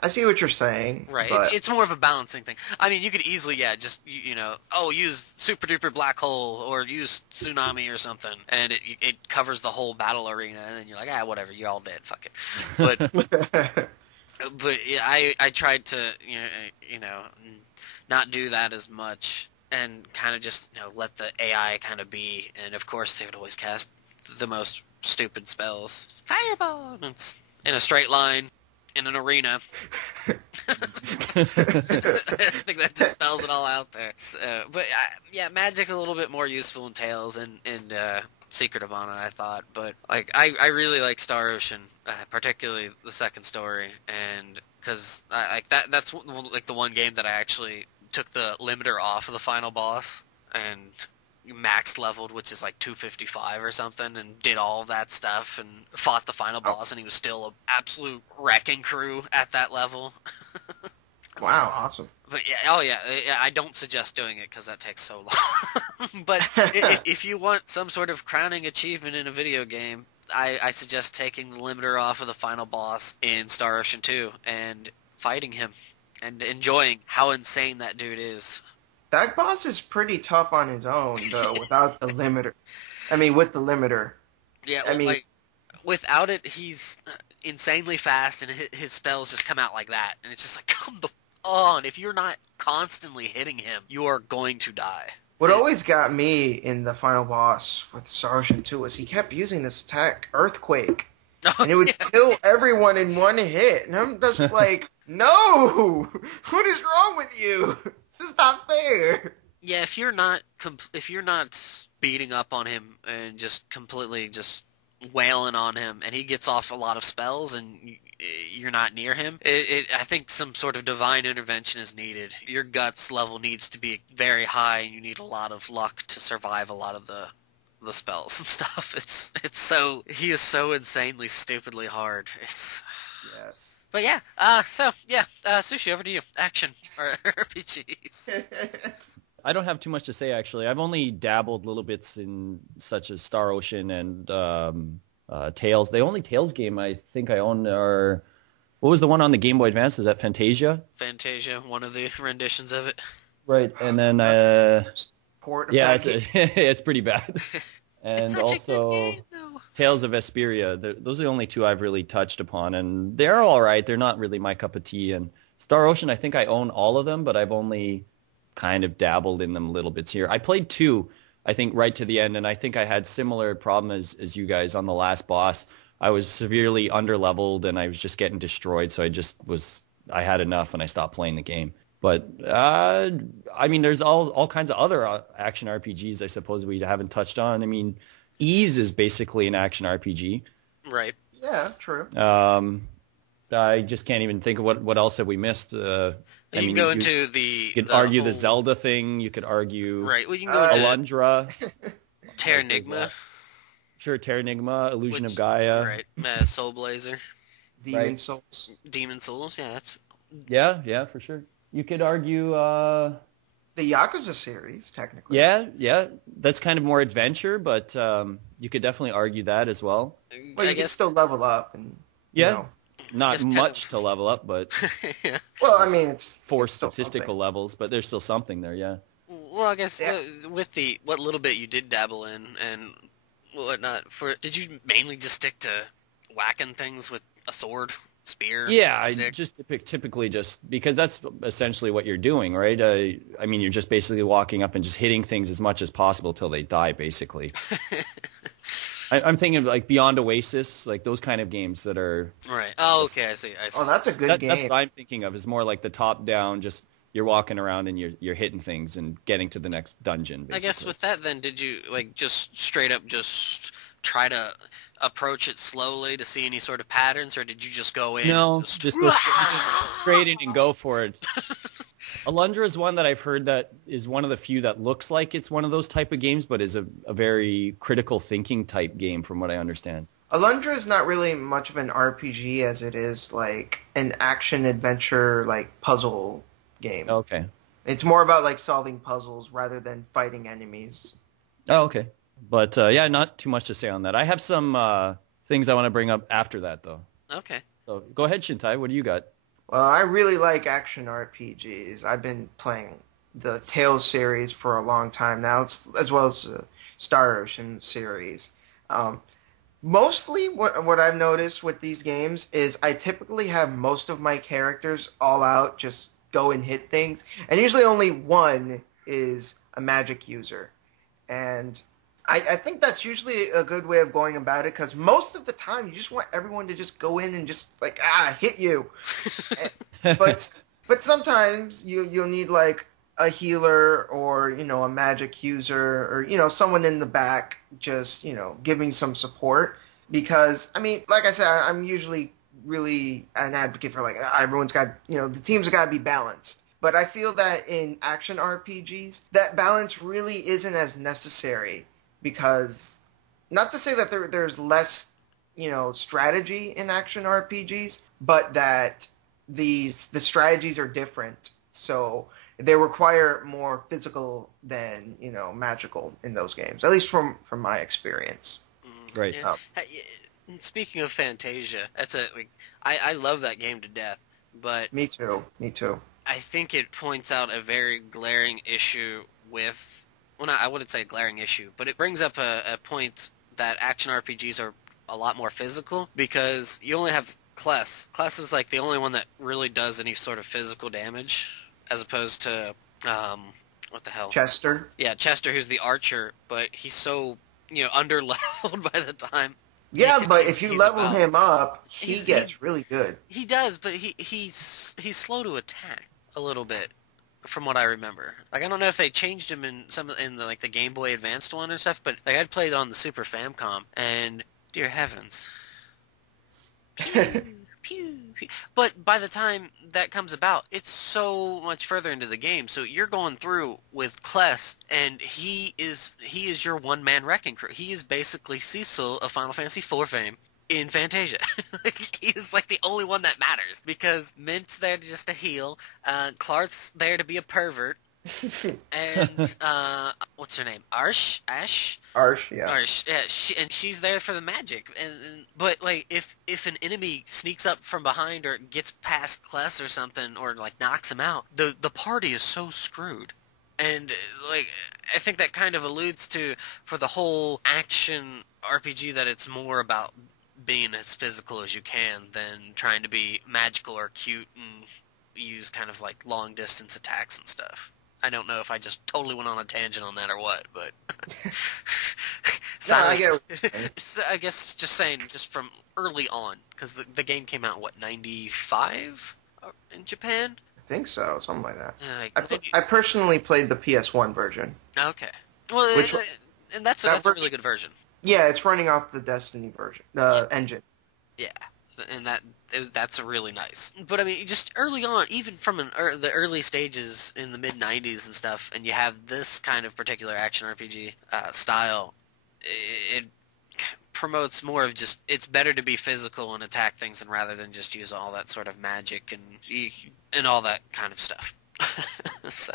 I see what you're saying. Right, but... it's more of a balancing thing. I mean, you could easily, just, use Super Duper Black Hole or use Tsunami or something, and it covers the whole battle arena, and then you're like, whatever, you're all dead, fuck it. But yeah, I tried to, not do that as much, and kind of just, let the AI kind of be, and of course they would always cast the most stupid spells. Fireball! It's in a straight line. In an arena. I think that just spells it all out there. So, but magic's a little bit more useful in Tales and Secret of Mana, I thought. But like, I really like Star Ocean, particularly the second story, and because that's like the one game that I actually took the limiter off of the final boss and max leveled, which is like 255 or something, and did all of that stuff and fought the final boss, and he was still an absolute wrecking crew at that level. Wow, awesome. But yeah, I don't suggest doing it because that takes so long. But if you want some sort of crowning achievement in a video game, I suggest taking the limiter off of the final boss in Star Ocean 2 and fighting him and enjoying how insane that dude is. That boss is pretty tough on his own, though, without the limiter. I mean, with the limiter. Yeah, I mean, like, without it, he's insanely fast, and his spells just come out like that. And it's just like, come the on. If you're not constantly hitting him, you are going to die. What always got me in the final boss with Star Ocean 2 was he kept using this attack, Earthquake. And it would kill everyone in one hit. And I'm just like, no! What is wrong with you? This is not fair. Yeah, if you're not beating up on him and just completely just wailing on him, and he gets off a lot of spells and you're not near him, I think some sort of divine intervention is needed. Your guts level needs to be very high, and you need a lot of luck to survive a lot of the spells and stuff. He is so insanely stupidly hard. Yes. But yeah, Sushi, over to you. Action or RPGs. I don't have too much to say, actually. I've only dabbled little bits in such as Star Ocean and Tales. The only Tales game I think I own are... What was the one on the Game Boy Advance? Is that Fantasia? Fantasia, one of the renditions of it. Right, and then... it's pretty bad. And it's such also, a good game, though. Tales of Vesperia. Those are the only two I've really touched upon, and they're all right. They're not really my cup of tea. And Star Ocean, I think I own all of them, but I've only kind of dabbled in them little bits here. I played 2, I think, right to the end, and I think I had similar problem as you guys on the last boss. I was severely underleveled, and I was just getting destroyed, so I had enough, and I stopped playing the game. But, I mean, there's all kinds of other action RPGs, I suppose, we haven't touched on. I mean, Ys is basically an action RPG. Right. Yeah, true. I just can't even think of what else have we missed. You can go into You could argue the Zelda thing. You could argue right. Well, you can go into Alundra. Terranigma. Sure, Terranigma, Illusion of Gaia. Right. Soul Blazer. Demon Souls. Demon Souls, yeah. Yeah, for sure. You could argue... the Yakuza series, technically. Yeah. That's kind of more adventure, but you could definitely argue that as well. Well, you can still level up. And, not much to level up, but... Yeah. Well, I mean, it's 4 statistical levels, but there's still something there, yeah. Well, I guess with what little bit you did dabble in and whatnot, did you mainly just stick to whacking things with a sword? Spear? Yeah, I just typically just because that's essentially what you're doing, right? I mean, you're just basically walking up and just hitting things as much as possible till they die, basically. I'm thinking of like Beyond Oasis, like those kind of games that are... Right. Oh, okay, I see. Oh, that's a good game. That's what I'm thinking of, is more like the top-down, just you're walking around and you're hitting things and getting to the next dungeon, basically. I guess with that then, did you like just straight up just try to approach it slowly to see any sort of patterns, or did you just go in? No, and just go straight in and go for it. Alundra is one that I've heard that is one of the few that looks like it's one of those type of games, but is a very critical thinking type game from what I understand. Alundra is not really much of an RPG as it is like an action-adventure like puzzle game. Okay. It's more about like solving puzzles rather than fighting enemies. Oh, okay. But yeah, not too much to say on that. I have some things I want to bring up after that, though. Okay. So go ahead, Shintai. What do you got? Well, I really like action RPGs. I've been playing the Tales series for a long time now, as well as the Star Ocean series. Mostly what I've noticed with these games is I typically have most of my characters all out, just go and hit things. And usually only one is a magic user. And I think that's usually a good way of going about it, because most of the time you just want everyone to just go in and just like hit you. but sometimes you'll need like a healer or a magic user or someone in the back just giving some support, because I mean, like I said, I'm usually really an advocate for like everyone's got, the teams have got to be balanced. But I feel that in action RPGs, that balance really isn't as necessary because, not to say that there's less, strategy in action RPGs, but that the strategies are different. So they require more physical than, magical in those games, at least from my experience. Right. Yeah. Speaking of Fantasia, I love that game to death, but Me too. I think it points out a very glaring issue with, well, I wouldn't say a glaring issue, but it brings up a point that action RPGs are a lot more physical because you only have Kless. Kless is like the only one that really does any sort of physical damage, as opposed to, what the hell? Chester? Yeah, Chester, who's the archer, but he's so, under-leveled by the time. Yeah, but if you level him up, he gets he, really good. He does, but he's slow to attack a little bit, from what I remember. Like, I don't know if they changed him in the Game Boy Advanced one and stuff, but like I'd played on the Super Famicom, and dear heavens, pew, pew, pew. But by the time that comes about, it's so much further into the game. So you're going through with Kless, and he is your one-man wrecking crew. He is basically Cecil of Final Fantasy IV fame in Fantasia. He is like the only one that matters because Mint's there just to heal, Clark's there to be a pervert, and what's her name? Ash, yeah. Arsh, yeah. She's there for the magic, but like if an enemy sneaks up from behind or gets past Kless or something, or like knocks him out, the party is so screwed. And like I think that kind of alludes to, for the whole action RPG, that it's more about being as physical as you can than trying to be magical or cute and use kind of like long distance attacks and stuff. I don't know if I just totally went on a tangent on that or what, but No, I get so I guess just saying, just from early on, because the game came out, what, 95 in Japan? I think so, something like that. Like, I personally played the PS1 version. Okay. Well, and that's a really good version. Yeah, it's running off the Destiny version, engine. Yeah, and that's really nice. But I mean, just early on, even from the early stages in the mid-90s and stuff, and you have this kind of particular action RPG style, it promotes more of just, it's better to be physical and attack things and rather than just use all that sort of magic and all that kind of stuff. So.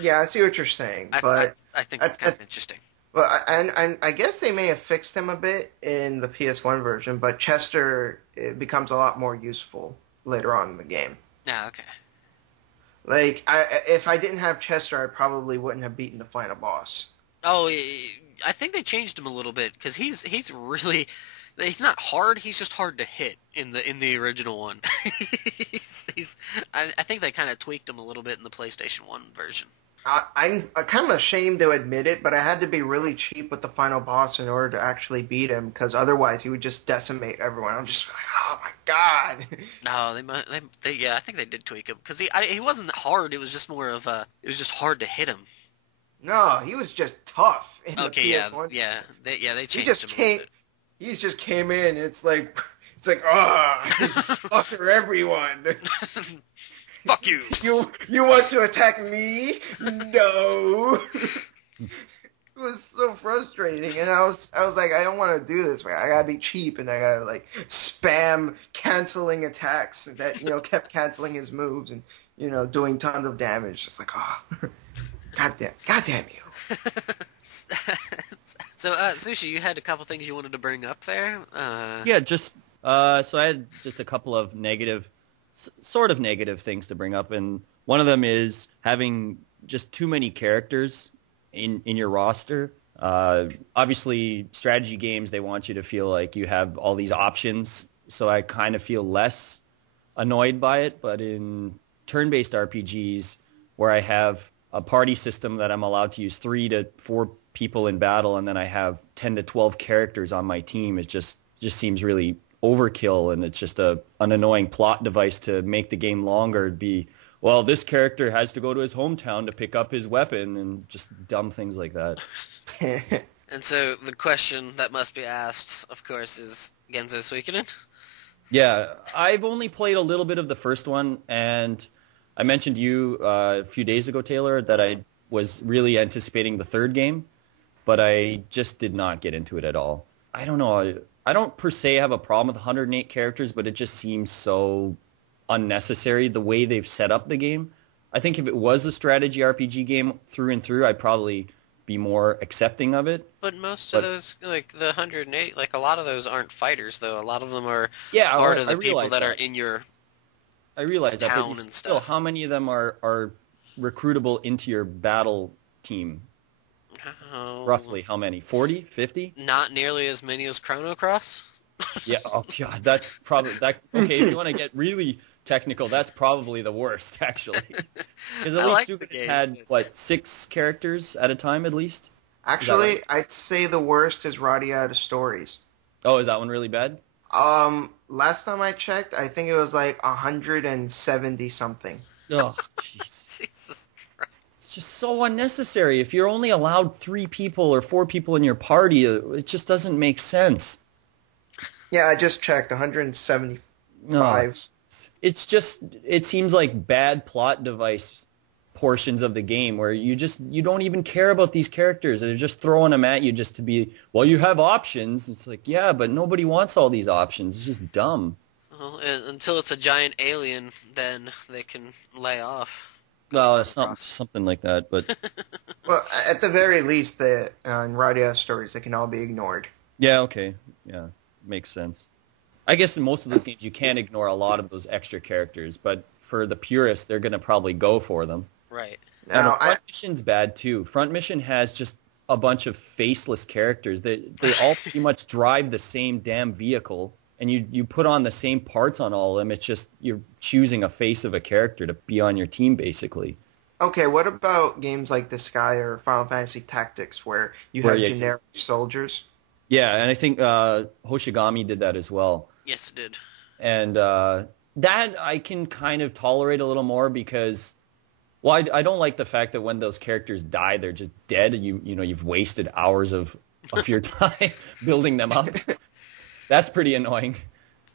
Yeah, I see what you're saying, but I think that's kind of interesting. Well, and I guess they may have fixed him a bit in the PS1 version, but Chester, it becomes a lot more useful later on in the game. Yeah, okay. Like, if I didn't have Chester, I probably wouldn't have beaten the final boss. Oh, I think they changed him a little bit because he's not hard. He's just hard to hit in the original one. I think they kind of tweaked him a little bit in the PlayStation 1 version. I'm kind of ashamed to admit it, but I had to be really cheap with the final boss in order to actually beat him, because otherwise he would just decimate everyone. I'm just like, oh my god. No, yeah, I think they did tweak him because he wasn't hard. It was just more of it was just hard to hit him. No, he was just tough. Okay, the PS1. They changed him a little bit. He just came in. It's like, fucker everyone. Fuck you. You want to attack me? No. It was so frustrating, and I was like, I don't want to do this. I gotta be cheap, and I gotta like spam canceling attacks that kept canceling his moves and doing tons of damage. Just like, oh, goddamn you. So, Sushi, you had a couple things you wanted to bring up there. Yeah, just so I had just a couple of sort of negative things to bring up, and one of them is having just too many characters in your roster. Obviously, strategy games, they want you to feel like you have all these options, so I kind of feel less annoyed by it. But in turn-based RPGs, where I have a party system that I'm allowed to use 3 to 4 people in battle, and then I have 10 to 12 characters on my team, it just seems really overkill, and it's just an annoying plot device to make the game longer. It'd be, well, this character has to go to his hometown to pick up his weapon, and just dumb things like that. And so the question that must be asked, of course, is Genzo Suikoden? Yeah, I've only played a little bit of the first one, and I mentioned to you a few days ago, Taylor, that I was really anticipating the third game, but I just did not get into it at all. I don't know. I don't per se have a problem with 108 characters, but it just seems so unnecessary the way they've set up the game. I think if it was a strategy RPG game through and through, I'd probably be more accepting of it. But most of those, like the 108, like a lot of those aren't fighters, though. A lot of them are Yeah, part of the I people realize that are that. in your I realize that, town but and still, stuff. how many of them are recruitable into your battle team? Oh, Roughly how many? 40? 50? not nearly as many as Chrono Cross. Yeah, oh god, that's probably that. Okay, if you want to get really technical, that's probably the worst, actually. Because at I least like Super the game. had what 6 characters at a time, at least. Actually, right? I'd say the worst is Radiata Stories. Oh, is that one really bad? Last time I checked, I think it was like 170 something. Oh, jeez. Jesus Christ. It's just so unnecessary. If you're only allowed 3 people or 4 people in your party, it just doesn't make sense. Yeah, I just checked, 175. No, it's just, it seems like bad plot device portions of the game where you don't even care about these characters. They're just throwing them at you just to be, well, you have options. It's like, yeah, but nobody wants all these options. It's just dumb. Well, until it's a giant alien, then they can lay off. Well, it's not something like that, but Well, at the very least, in Radiata Stories, they can all be ignored. yeah, okay. Yeah, makes sense. I guess in most of those games you can ignore a lot of those extra characters, but for the purists, they're going to probably go for them. Right. Now, Now, Front Mission's bad too. Front Mission has just a bunch of faceless characters. They all pretty much drive the same damn vehicle, and you put on the same parts on all of them. It's just you're choosing a face of a character to be on your team, basically. okay, what about games like Sky or Final Fantasy Tactics where you have generic soldiers? Yeah, and I think Hoshigami did that as well. Yes, it did. And that I can kind of tolerate a little more because, well, I don't like the fact that when those characters die, they're just dead. You've wasted hours of your time building them up. That's pretty annoying.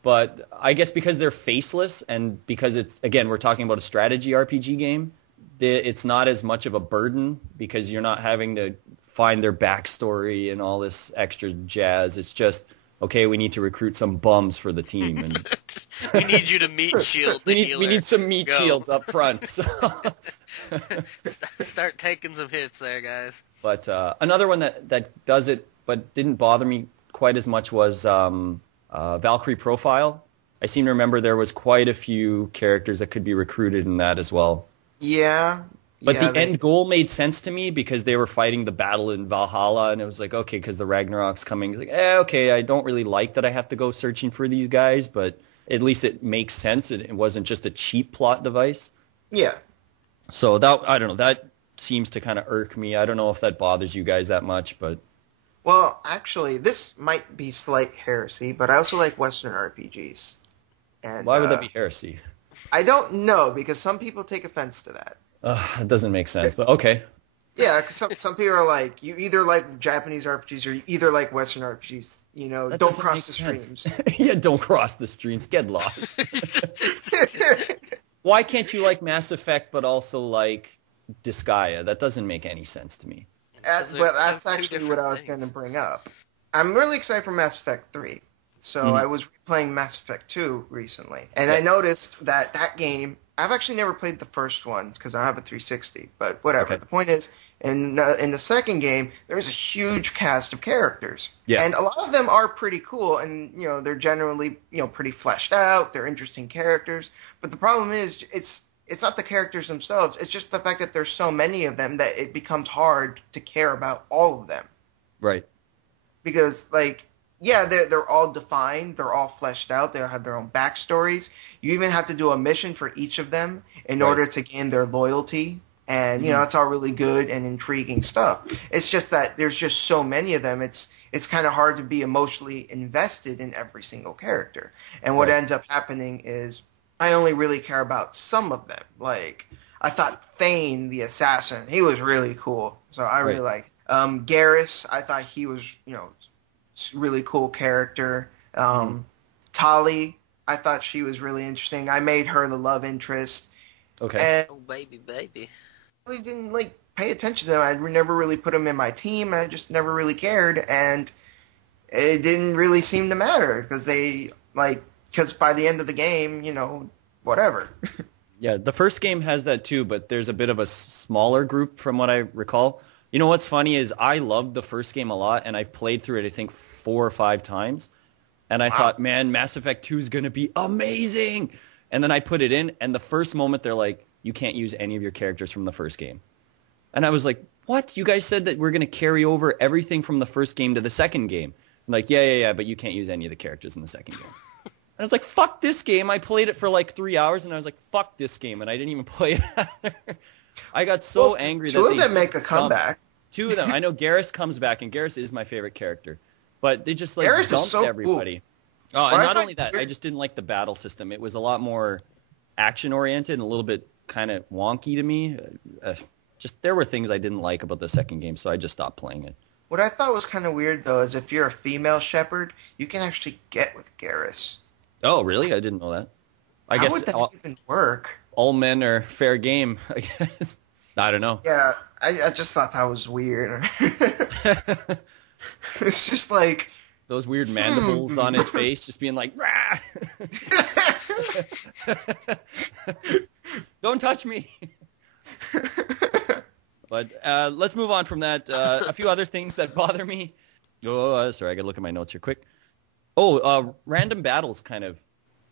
But I guess because they're faceless and because we're talking about a strategy RPG game, it's not as much of a burden because you're not having to find their backstory and all this extra jazz. It's just, okay, we need to recruit some bums for the team. And We need you to meet Shield the healer. we need some meat Go. shields up front. So. Start taking some hits there, guys. But another one that does it but didn't bother me quite as much was Valkyrie Profile. I seem to remember there was quite a few characters that could be recruited in that as well. Yeah. But the end goal made sense to me because they were fighting the battle in Valhalla, and it was like, okay, because the Ragnarok's coming. It's like, okay, I don't really like that I have to go searching for these guys, but at least it makes sense. It wasn't just a cheap plot device. Yeah. So I don't know, that seems to kind of irk me. I don't know if that bothers you guys that much, but... Well, actually, this might be slight heresy, but I also like Western RPGs. And Why would that be heresy? I don't know, because some people take offense to that. It doesn't make sense, but okay. Yeah, because some people are like, you either like Japanese RPGs or you either like Western RPGs. You know, That don't doesn't cross make the sense. streams. Yeah, don't cross the streams. Get lost. Why can't you like Mass Effect but also like Disgaea? That doesn't make any sense to me. But that's actually what I was going to bring up. I'm really excited for Mass Effect 3. So I was playing Mass Effect 2 recently, and I noticed that game, I've actually never played the first one because I have a 360, but whatever. Okay. The point is, in the second game, there's a huge cast of characters. Yeah. And a lot of them are pretty cool, and, they're generally, pretty fleshed out. They're interesting characters. But the problem is, it's not the characters themselves. It's just the fact that there's so many of them that it becomes hard to care about all of them. Right. Because, yeah, they're all defined. They're all fleshed out. They have their own backstories. You even have to do a mission for each of them in order to gain their loyalty. And, it's all really good and intriguing stuff. It's just that there's just so many of them. It's kind of hard to be emotionally invested in every single character. And what ends up happening is I only really care about some of them. Like, I thought Thane, the assassin, he was really cool. So I really liked Garrus, I thought he was, really cool character. Tali, I thought she was really interesting. I made her the love interest. Okay. And Oh, baby, baby. I really didn't like pay attention to them. I never really put them in my team. I just never really cared, and it didn't really seem to matter because by the end of the game, whatever. Yeah, the first game has that too, but there's a bit of a smaller group from what I recall. You know what's funny is I loved the first game a lot, and I've played through it, I think, 4 or 5 times. And I thought, man, Mass Effect 2 is going to be amazing. And then I put it in, and the first moment they're like, you can't use any of your characters from the first game. And I was like, what? You guys said that we're going to carry over everything from the first game to the second game. I'm like, yeah, but you can't use any of the characters in the second game. And I was like, fuck this game. I played it for like 3 hours, and I was like, fuck this game, and I didn't even play it after. I got so angry that two of them make a comeback. 2 of them. I know Garrus comes back, and Garrus is my favorite character. But they just like Garrus dumped is so everybody. Cool. Oh, and not only that, I just didn't like the battle system. It was a lot more action-oriented and a little bit kind of wonky to me. Just there were things I didn't like about the second game, so I just stopped playing it. What I thought was kind of weird, though, is if you're a female shepherd, you can actually get with Garrus. Oh, really? I didn't know that. I guess How would that even work? All men are fair game, I guess. I don't know. Yeah, I just thought that was weird. It's just like... Those weird mandibles on his face just being like, rah! Don't touch me! But let's move on from that. A few other things that bother me. Oh, sorry, I gotta look at my notes here quick. Oh, random battles kind of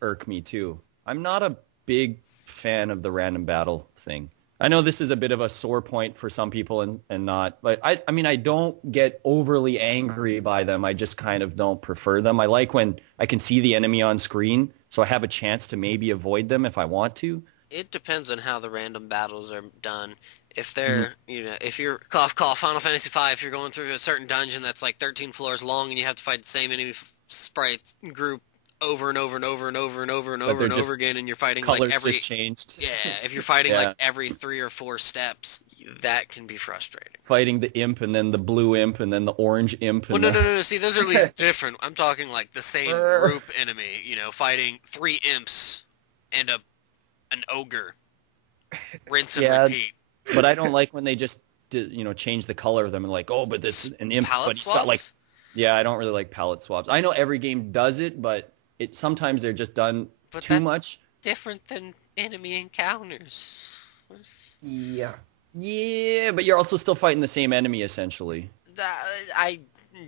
irk me too. I'm not a big fan of the random battle thing. I know this is a bit of a sore point for some people and not, but I mean, I don't get overly angry by them. I just kind of don't prefer them. I like when I can see the enemy on screen, so I have a chance to maybe avoid them if I want to. It depends on how the random battles are done. If they're, if you're Final Fantasy V, if you're going through a certain dungeon that's like 13 floors long and you have to fight the same enemy sprite group over and over and over and over and over and over and over again, and you're fighting like every just changed. Yeah, if you're fighting like every 3 or 4 steps, that can be frustrating. Fighting the imp and then the blue imp and then the orange imp. Well, no. See, those are at least different. I'm talking like the same group enemy. Fighting 3 imps and an ogre. Rinse and repeat. But I don't like when they just change the color of them and like, oh, but this is an imp, but it's not like. Yeah, I don't really like palette swaps. I know every game does it, but sometimes they're just done too much. Different than enemy encounters. Yeah. Yeah, but you're also still fighting the same enemy essentially. I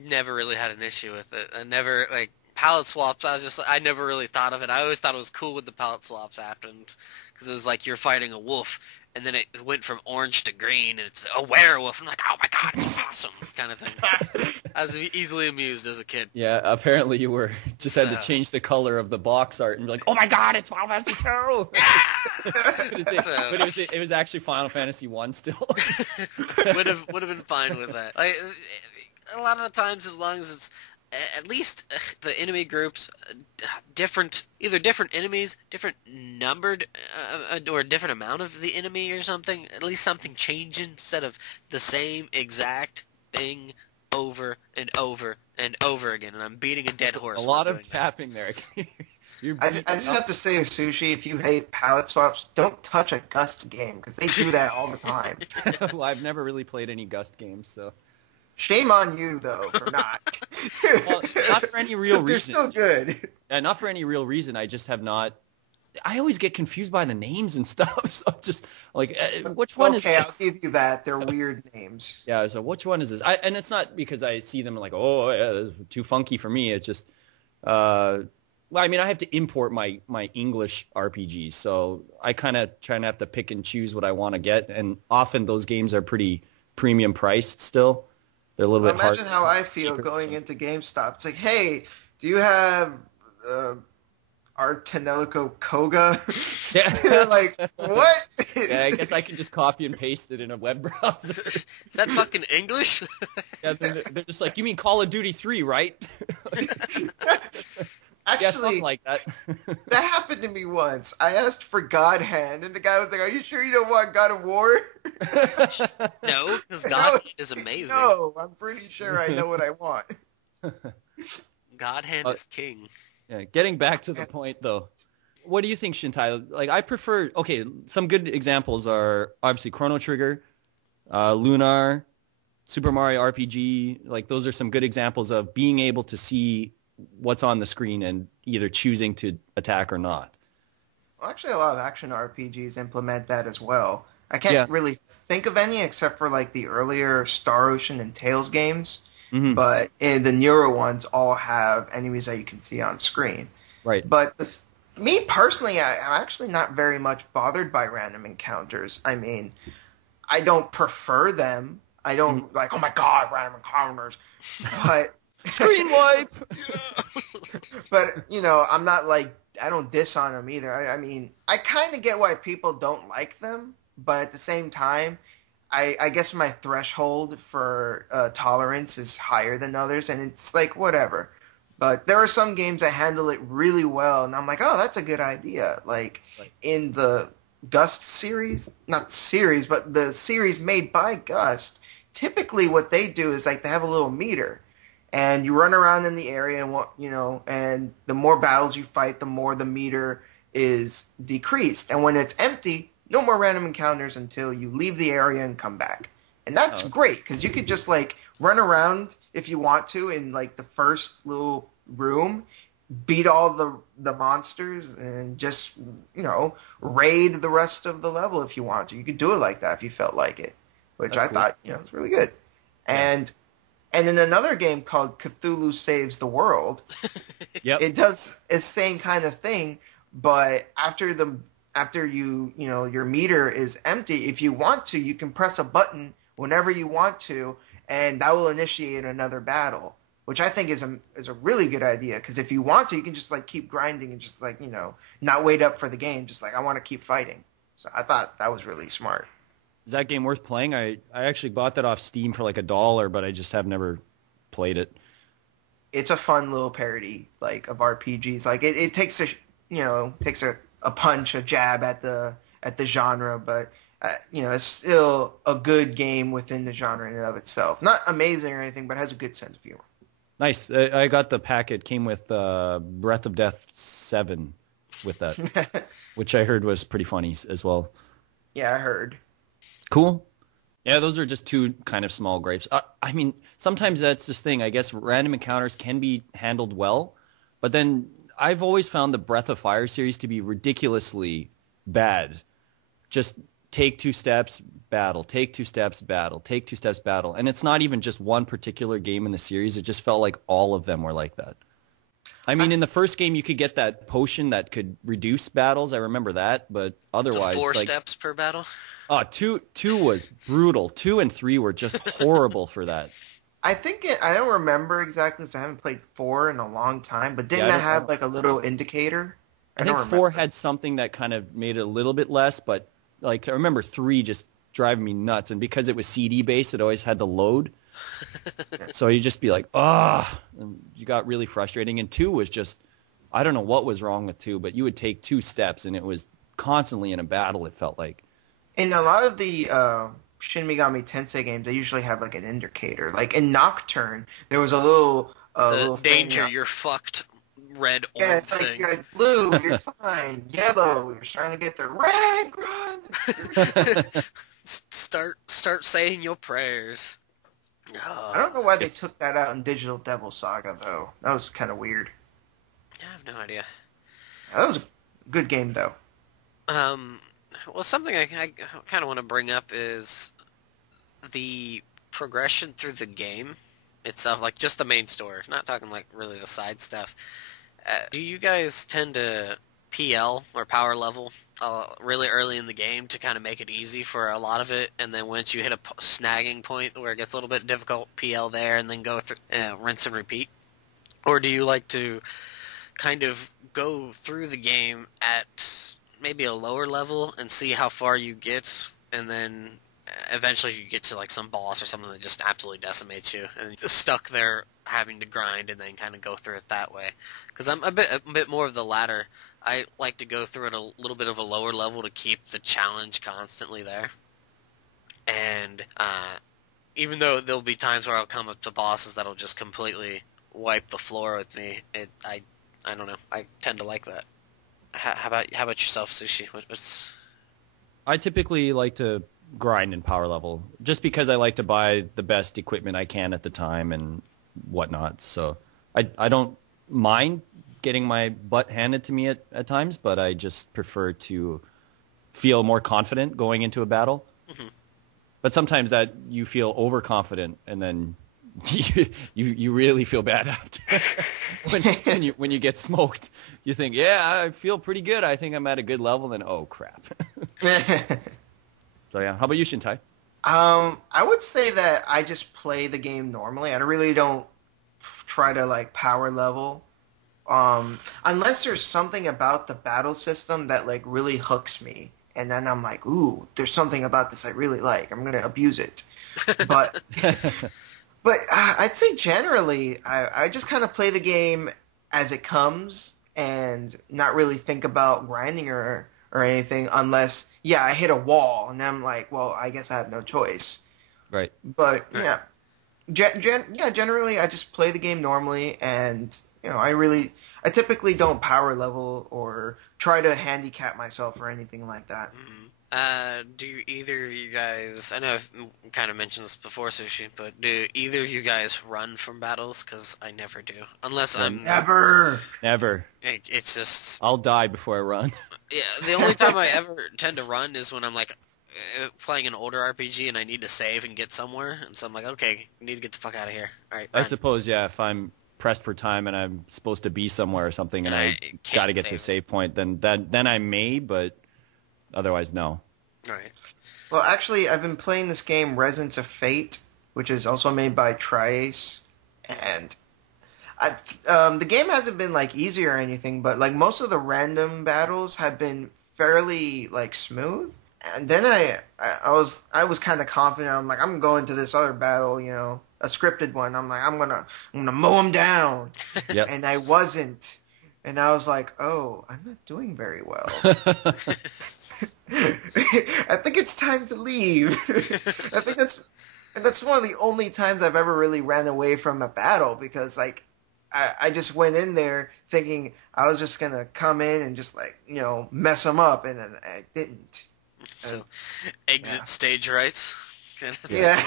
never really had an issue with it. I never palette swaps. I never really thought of it. I always thought it was cool when the palette swaps happened because it was like you're fighting a wolf. And then it went from orange to green, and it's a werewolf. I'm like, oh my god, it's awesome, kind of thing. I was easily amused as a kid. Yeah, apparently you were. Just had to change the color of the box art and be like, oh my god, it's Final Fantasy 2! but it was actually Final Fantasy 1 still. would have been fine with that. A lot of the times, as long as it's at least the enemy groups, either different enemies, different numbered, or a different amount of the enemy or something, at least something changing instead of the same exact thing over and over and over again. And I'm beating a dead horse. A lot of tapping there. I just have to say, Sushi, if you hate palette swaps, don't touch a Gust game, because they do that all the time. Well, I've never really played any Gust games, so... Shame on you, though, for not. Well, not for any real reason. They're still good. Not for any real reason. I just have not. I always get confused by the names and stuff. So I'm just like, which one is this? Okay, I'll give you that. They're weird names. Yeah, so which one is this? And it's not because I see them like, oh, yeah, this is too funky for me. It's just, well, I mean, I have to import my English RPGs, so I kind of try and have to pick and choose what I want to get. And often those games are pretty premium priced still. They're a little bit hard. Imagine how I feel going into GameStop. It's like, hey, do you have our Tenelico Koga? Yeah. They're like, what? Yeah, I guess I can just copy and paste it in a web browser. Is that fucking English? Yeah, they're just like, you mean Call of Duty 3, right? Actually, yeah, something like that. That happened to me once. I asked for God Hand, and the guy was like, are you sure you don't want God of War? No, because God Hand is amazing. No, I'm pretty sure I know what I want. God Hand is king. Yeah, getting back to the point, though, what do you think, Shintai? Like, I prefer... Okay, some good examples are, obviously, Chrono Trigger, Lunar, Super Mario RPG. Like, those are some good examples of being able to see what's on the screen and either choosing to attack or not. Well, actually, a lot of action RPGs implement that as well. I can't Yeah. really think of any except for like the earlier Star Ocean and Tales games, Hmm. but the newer ones all have enemies that you can see on screen. Right. But me personally, I'm actually not very much bothered by random encounters. I mean, I don't prefer them. I don't like, oh my god, random encounters. But Screen wipe! but you know, I'm not like I don't diss on them either. I mean, I kind of get why people don't like them, but at the same time, I guess my threshold for tolerance is higher than others, and it's like whatever. But there are some games that handle it really well, and I'm like, oh, that's a good idea. Like in the Gust series, not series, but the series made by Gust. Typically, what they do is like they have a little meter, and you run around in the area, and and the more battles you fight, the more the meter is decreased. And when it's empty, no more random encounters until you leave the area and come back. And that's great because you could just like run around if you want to in like the first little room, beat all the monsters, and just raid the rest of the level if you want to. You could do it like that if you felt like it, which That's I cool. thought was really good. And in another game called Cthulhu Saves the World, Yep. it does the same kind of thing, but after your meter is empty, if you want to, you can press a button whenever you want to, and that will initiate another battle, which I think is a really good idea, because if you want to, you can just like keep grinding and just like not wait up for the game, just like I want to keep fighting. So I thought that was really smart. Is that game worth playing? I actually bought that off Steam for like $1, but I just have never played it. It's a fun little parody like of RPGs. Like it takes a punch, a jab at the genre, but it's still a good game within the genre in and of itself. Not amazing or anything, but has a good sense of humor. Nice. I got the packet. Came with Breath of Death 7 with that, which I heard was pretty funny as well. Yeah, I heard. Cool. Yeah, those are just two kind of small gripes. I mean, sometimes that's this thing. I guess random encounters can be handled well, but then I've always found the Breath of Fire series to be ridiculously bad. Just take 2 steps, battle. Take 2 steps, battle. Take 2 steps, battle. And it's not even just one particular game in the series. It just felt like all of them were like that. I mean, in the first game, you could get that potion that could reduce battles. I remember that, but otherwise... So 4 steps per battle? Oh, two was brutal. 2 and 3 were just horrible for that. I don't remember exactly because I haven't played 4 in a long time, but didn't it have like a little indicator? I think 4 had something that kind of made it a little bit less, but like I remember 3 just driving me nuts, and because it was CD based, it always had to load. So you just be like, and you got really frustrating. And 2 was just, I don't know what was wrong with 2, but you would take 2 steps, and it was constantly in a battle. It felt like. In a lot of the Shin Megami Tensei games, they usually have like an indicator. Like in Nocturne, there was a little little danger, thing, you're fucked. Red, yeah, orange it's like thing. you're like, blue, you're fine. Yellow, you're trying to get the red, run. Start saying your prayers. I don't know why they took that out in Digital Devil Saga though. That was kind of weird. I have no idea. That was a good game though. Well, something I kind of want to bring up is the progression through the game itself, like just the main story. Not talking like really the side stuff. Do you guys tend to PL or power level really early in the game to kind of make it easy for a lot of it, and then once you hit a snagging point where it gets a little bit difficult, PL there, and then go through rinse and repeat? Or do you like to kind of go through the game at maybe a lower level and see how far you get, and then eventually you get to like some boss or something that just absolutely decimates you, and you're just stuck there having to grind and then kind of go through it that way? Because I'm a bit more of the latter. I like to go through it a little bit of a lower level to keep the challenge constantly there. And even though there'll be times where I'll come up to bosses that'll just completely wipe the floor with me, I don't know. I tend to like that. How about yourself, Sushi? What's... I typically like to grind in power level, just because I like to buy the best equipment I can at the time and whatnot. So I don't mind getting my butt handed to me at times, but I just prefer to feel more confident going into a battle. Mm-hmm. But sometimes that you feel overconfident, and then you really feel bad after when you get smoked. You think, yeah, I feel pretty good. I think I'm at a good level. Then, oh crap. So yeah, how about you, Shintai? I would say that I just play the game normally. I really don't try to like power level, unless there's something about the battle system that like really hooks me, and then I'm like, ooh, there's something about this I really like. I'm gonna abuse it, but. But I'd say generally, I just kind of play the game as it comes and not really think about grinding or anything unless, I hit a wall and I'm like, well, I guess I have no choice. Right. But, yeah. Generally, I just play the game normally, and, I typically don't power level or try to handicap myself or anything like that. Mm-hmm. Do either of you guys... I know I've kind of mentioned this before, Sushi, but do either of you guys run from battles? Because I never do. Unless I'm... Never! It's just... I'll die before I run. Yeah, the only time I ever tend to run is when I'm, like, playing an older RPG and I need to save and get somewhere. And so I'm like, okay, I need to get the fuck out of here. All right, I suppose, if I'm pressed for time and I'm supposed to be somewhere or something and I got to get to a save point, then I may, but... Otherwise, no. All right. Well, actually, I've been playing this game, Resonance of Fate, which is also made by Tri-Ace, and the game hasn't been like easy or anything, but like most of the random battles have been fairly like smooth. And then I was kind of confident. I'm like, I'm going to this other battle, a scripted one. I'm like, I'm gonna mow him down. Yep. And I wasn't, and I was like, oh, I'm not doing very well. I think it's time to leave. I think that's one of the only times I've ever really ran away from a battle, because like I just went in there thinking I was just gonna come in and just like mess them up, and then I didn't. So exit stage rights. Yeah.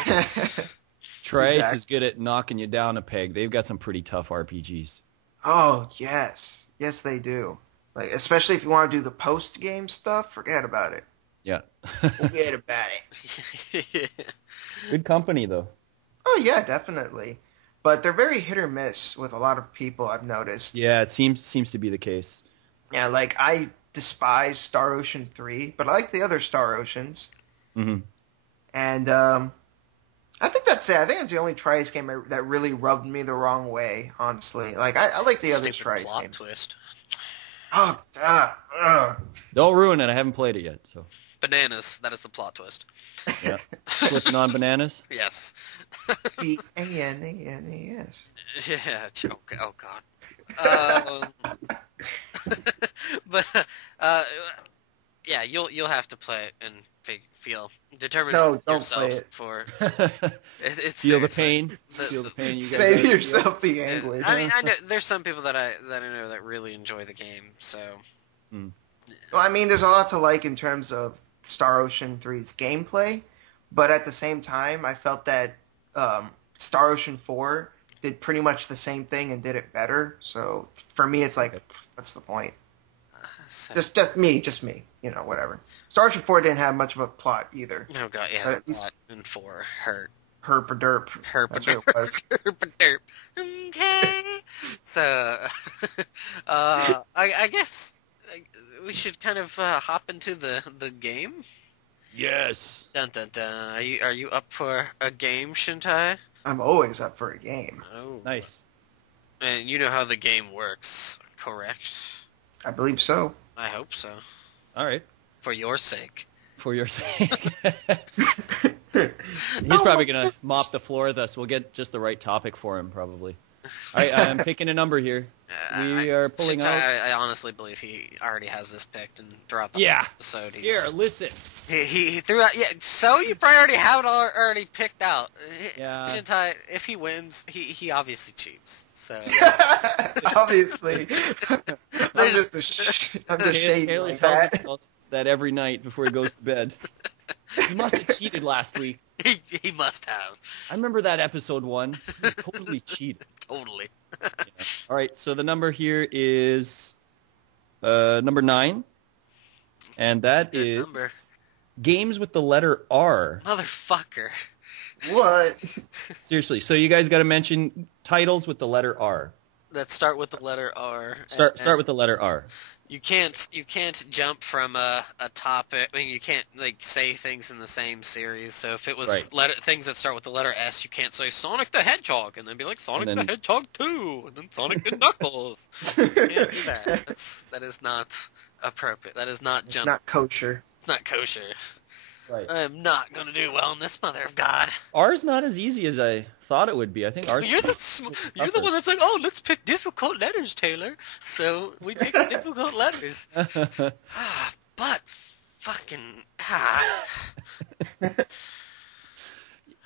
Tri-Ace is good at knocking you down a peg. They've got some pretty tough RPGs. Oh yes, they do. Like, especially if you want to do the post-game stuff, forget about it. Yeah. Forget about it. Good company, though. Oh, yeah, definitely. But they're very hit or miss with a lot of people, I've noticed. Yeah, it seems to be the case. Yeah, like, I despise Star Ocean 3, but I like the other Star Oceans. Mm-hmm. And I think that's it. I think it's the only Tri-Ace game that really rubbed me the wrong way, honestly. Like, I like the other Tri-Ace plot games. Twist. Oh, Don't ruin it. I haven't played it yet. So bananas. That is the plot twist. Yeah. Flipping on bananas? Yes. B-A-N-A-N-A-S. Yeah. Oh God. But yeah, you'll have to play it and determine No, don't yourself play it. For it's Feel the seriously- pain. Feel the pain. You guys Save gotta yourself feel. the anguish. I mean, I know there's some people that I know that really enjoy the game. So, Well, I mean, there's a lot to like in terms of Star Ocean 3's gameplay, but at the same time, I felt that Star Ocean 4 did pretty much the same thing and did it better. So for me, it's like, what's the point? Just me. Whatever. Star Ocean 4 didn't have much of a plot either. Oh God, yeah, the plot in 4 hurt. Herpaderp. That's what it was. Herpaderp. Okay. So, I guess we should kind of hop into the game. Yes. Dun dun dun. Are you up for a game, Shintai? I'm always up for a game. Oh, Nice. And you know how the game works, correct? I believe so. I hope so. All right. For your sake. For your sake. He's probably going to mop the floor with us. We'll get just the right topic for him, probably. I'm picking a number here. We are pulling out. I honestly believe he already has this picked, and throughout the whole episode, Here, listen. He threw out. Yeah, so you probably already have it already picked out. Yeah. Shintai, if he wins, he obviously cheats. So Obviously, I'm just shady Taylor like tells that. himself that every night before he goes to bed. He must have cheated last week. he must have. I remember that episode 1. He totally cheated. Totally. Yeah. All right, so the number here is number 9, and that Good is number. games with the letter R. Motherfucker. What? Seriously, so you guys got to mention titles with the letter R. That start with the letter R. Start with the letter R. You can't jump from a topic. I mean, you can't like say things in the same series. So if it was things that start with the letter S, you can't say Sonic the Hedgehog and then be like Sonic the Hedgehog 2 and then Sonic and Knuckles. You can't do that. That is not appropriate. That is not It's not kosher. It's not kosher. Right. I am not going to do well in this, mother of God. R's not as easy as I thought it would be. I think R's. You're the one that's like, oh, let's pick difficult letters, Taylor. So we pick difficult letters. But fucking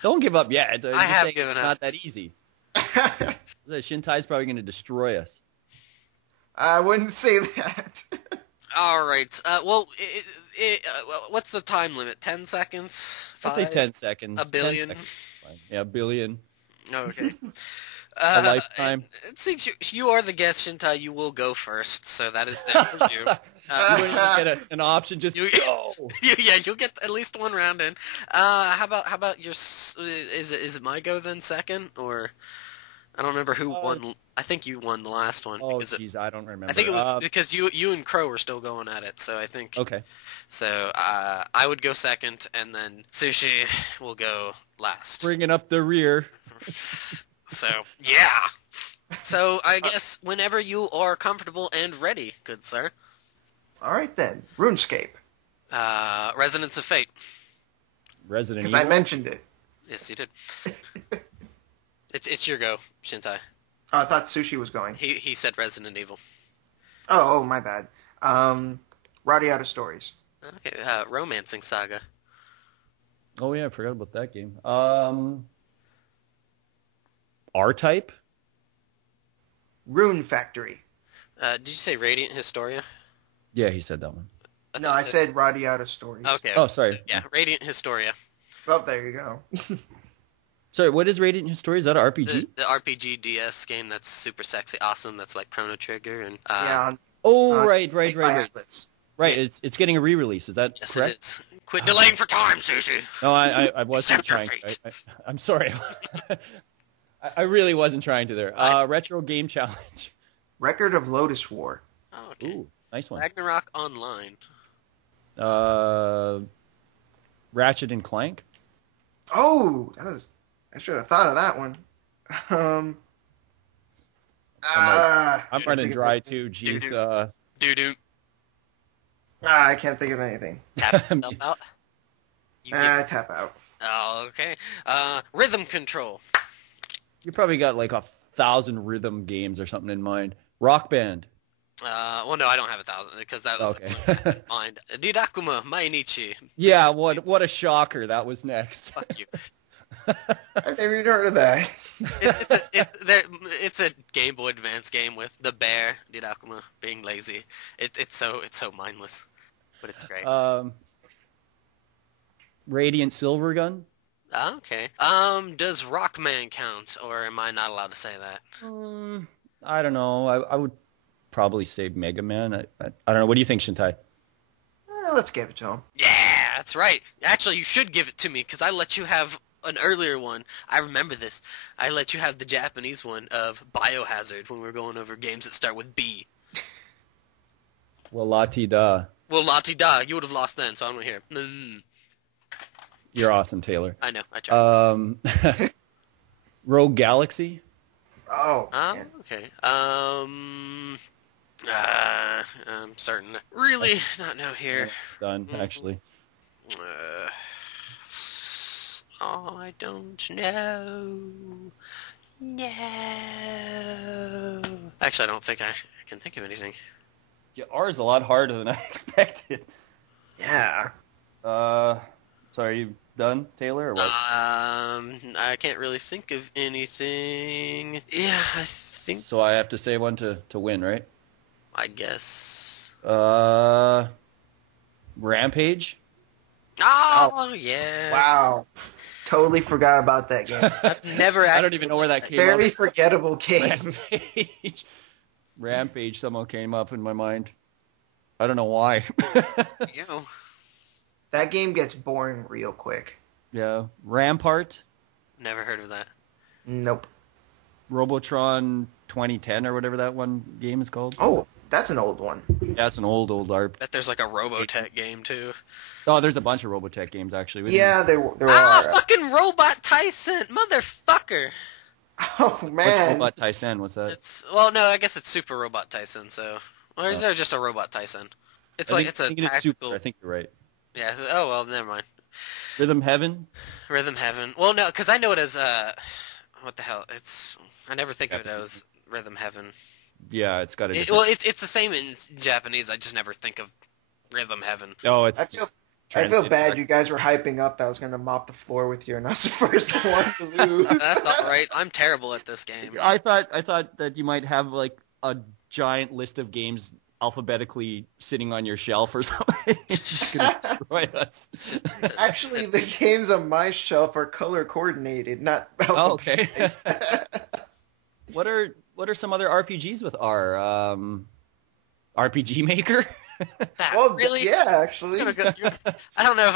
Don't give up yet. I have given up. Not that easy. Shintai's probably going to destroy us. I wouldn't say that. All right. What's the time limit? 10 seconds? I'd say 10 seconds. A billion? Yeah, a billion. Okay. A lifetime. Since you are the guest, Shintai, you will go first, so that is there for you. You don't even get an option, just go. Yeah, you'll get at least one round in. How about your? Is it my go then second, or I don't remember who won. I think you won the last one. Oh, jeez, I don't remember. I think it was because you and Crow were still going at it, so I think. Okay. So I would go second, and then Sushi will go last. Bringing up the rear. So yeah. So I guess whenever you are comfortable and ready, good sir. All right then, RuneScape. Resonance of Fate. Resident Evil. Because I mentioned it. Yes, you did. It's your go, Shintai. Oh, I thought Sushi was going. He said Resident Evil. Oh, my bad. Radiata Stories. Okay, Romancing Saga. Oh yeah, I forgot about that game. R-Type? Rune Factory. Did you say Radiant Historia? Yeah, he said that one. I said Radiata Stories. Okay. Oh, sorry. Yeah, Radiant Historia. Well, there you go. Sorry, what is Radiant Historia? Is that an RPG? The RPG DS game that's super sexy, awesome, that's like Chrono Trigger and... yeah. Right. Right, it's getting a re-release. Is that yes, correct? It is. Quit delaying for time, Sushi. No, I wasn't trying to. I'm sorry. I really wasn't trying to there. Retro Game Challenge. Record of Lotus War. Oh, okay. Ooh, nice one. Ragnarok Online. Ratchet and Clank. Oh, I should have thought of that one. I'm running dry too. Jeez. Doo-doo. I can't think of anything. Tap out. Tap out. Oh, okay. Rhythm Control. You probably got like 1,000 rhythm games or something in mind. Rock Band. Well, no, I don't have 1,000 because that was okay. mind. Didakuma Mainichi. Yeah, what a shocker. That was next. Fuck you. I've never even heard of that. It's a Game Boy Advance game with the bear Didakuma being lazy. It's so mindless, but it's great. Radiant Silvergun. Okay. Does Rockman count, or am I not allowed to say that? I don't know. I would probably say Mega Man. I don't know. What do you think, Shintai? Let's give it to him. Yeah, that's right. Actually, you should give it to me because I let you have an earlier one. I remember this. I let you have the Japanese one of Biohazard when we were going over games that start with B. Well, la-ti-da. Well, la-ti-da. You would have lost then, so I'm going to hear. You're awesome, Taylor. I know. I tried. Rogue Galaxy. Oh. Okay. I'm starting to really not know here. It's done, actually. I don't know. No. Actually, I don't think I can think of anything. Yeah, R is a lot harder than I expected. Yeah. So are you done, Taylor, or what? I can't really think of anything. Yeah, I think. So I have to say one to win, right? I guess. Rampage? Oh, yeah. Wow. Totally forgot about that game. I've never actually. I don't even know where that came Very up. forgettable game. Rampage somehow came up in my mind. I don't know why. You know. That game gets boring real quick. Yeah. Rampart? Never heard of that. Nope. Robotron 2010 or whatever that one game is called. Oh, that's an old one. Yeah, it's an old ARP. Bet there's like a Robotech game too. Oh, there's a bunch of Robotech games actually. Yeah, there Ah, are. fucking Robot Tyson, motherfucker! Oh, What's man. Robot Tyson? What's that? No, I guess it's Super Robot Tyson. So, or is there just a Robot Tyson? It's I it's a think it is tactical. Super. I think you're right. Yeah. Oh well, never mind. Rhythm Heaven? Rhythm Heaven. Well, no, because I know it as what the hell? I never think of it as Rhythm Heaven. Yeah, it's got a Well, it's the same in Japanese. I just never think of Rhythm Heaven. Oh, it's I feel translated bad. back. You guys were hyping up that I was going to mop the floor with you, and I was the first one to lose. That's all right. I'm terrible at this game. I thought that you might have like a giant list of games alphabetically sitting on your shelf or something. It's just gonna destroy us. Actually, the games on my shelf are color coordinated, not Oh, okay. alphabetized. What are some other RPGs with R? RPG Maker? That Well, really? yeah, actually. I don't know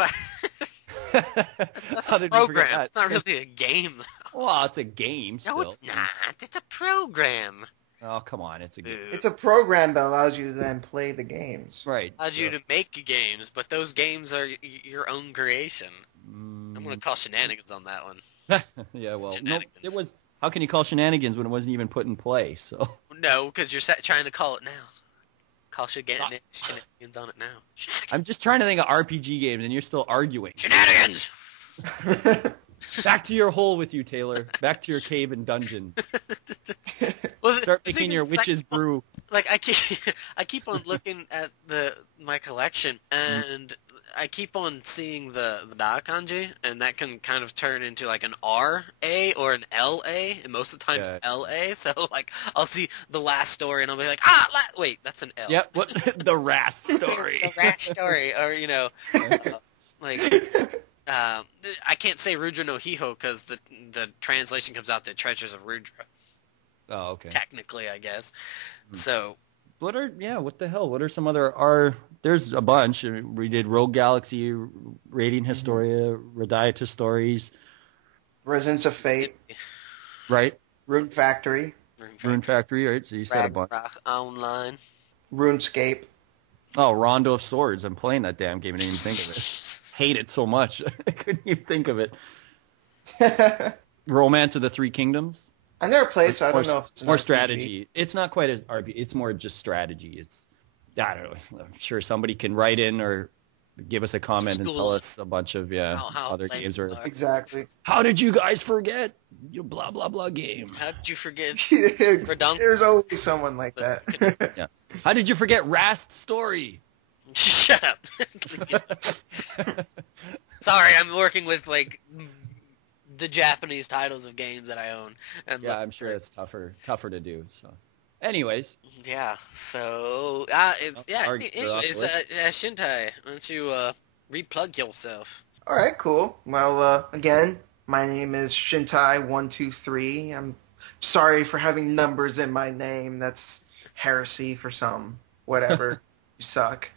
if that's How a did you forget program. that? It's not really a game. Well, it's a game still. No, it's not. It's a program. Oh, come on, it's a game. It's a program that allows you to then play the games. Right. Allows you to make games, but those games are your own creation. I'm going to call shenanigans on that one. Yeah, well, no, Shenanigans. it was. How can you call shenanigans when it wasn't even put in play? So No, because you're trying to call it now. Call shenanigans on it now. Shenanigans. I'm just trying to think of RPG games, and you're still arguing. Shenanigans! Back to your hole with you, Taylor. Back to your cave and dungeon. Well, Start the making thing your is, like, witch's brew. Like I keep on looking at my collection, and I keep on seeing the da kanji, and that can kind of turn into like an R-A or an L-A, and most of the time it's L-A. So like I'll see the last story, and I'll be like, wait, that's an L. Yep. What the Rast story? The rash story, or like. I can't say Rudra no Hiho because the translation comes out the Treasures of Rudra. Oh, okay. Technically, I guess. So. What the hell? What are some other R? There's a bunch. We did Rogue Galaxy, Radiant Historia, Radiatus Stories. Resonance of Fate. Right. Rune Factory. Rune Factory, right? So you said a bunch. Ragnarok Online. RuneScape. Oh, Rondo of Swords. I'm playing that damn game and didn't even think of it. Hate it so much. I couldn't even think of it. Romance of the Three Kingdoms. I never played, so I don't know if it's an more RPG. strategy. It's not quite as RPG. It's more just strategy. It's I don't know. I'm sure somebody can write in or give us a comment and tell us a bunch of how other games are. Exactly. How did you guys forget your blah blah blah game? How did you forget? There's always someone like that. Yeah. How did you forget Rast Story? Shut up. Sorry, I'm working with like the Japanese titles of games that I own. And Yeah, I'm sure it's tougher to do. So, anyways, yeah. So it's Anyways, Shintai, why don't you replug yourself? All right, cool. Well, again, my name is Shintai123. I'm sorry for having numbers in my name. That's heresy for some. Whatever. You suck.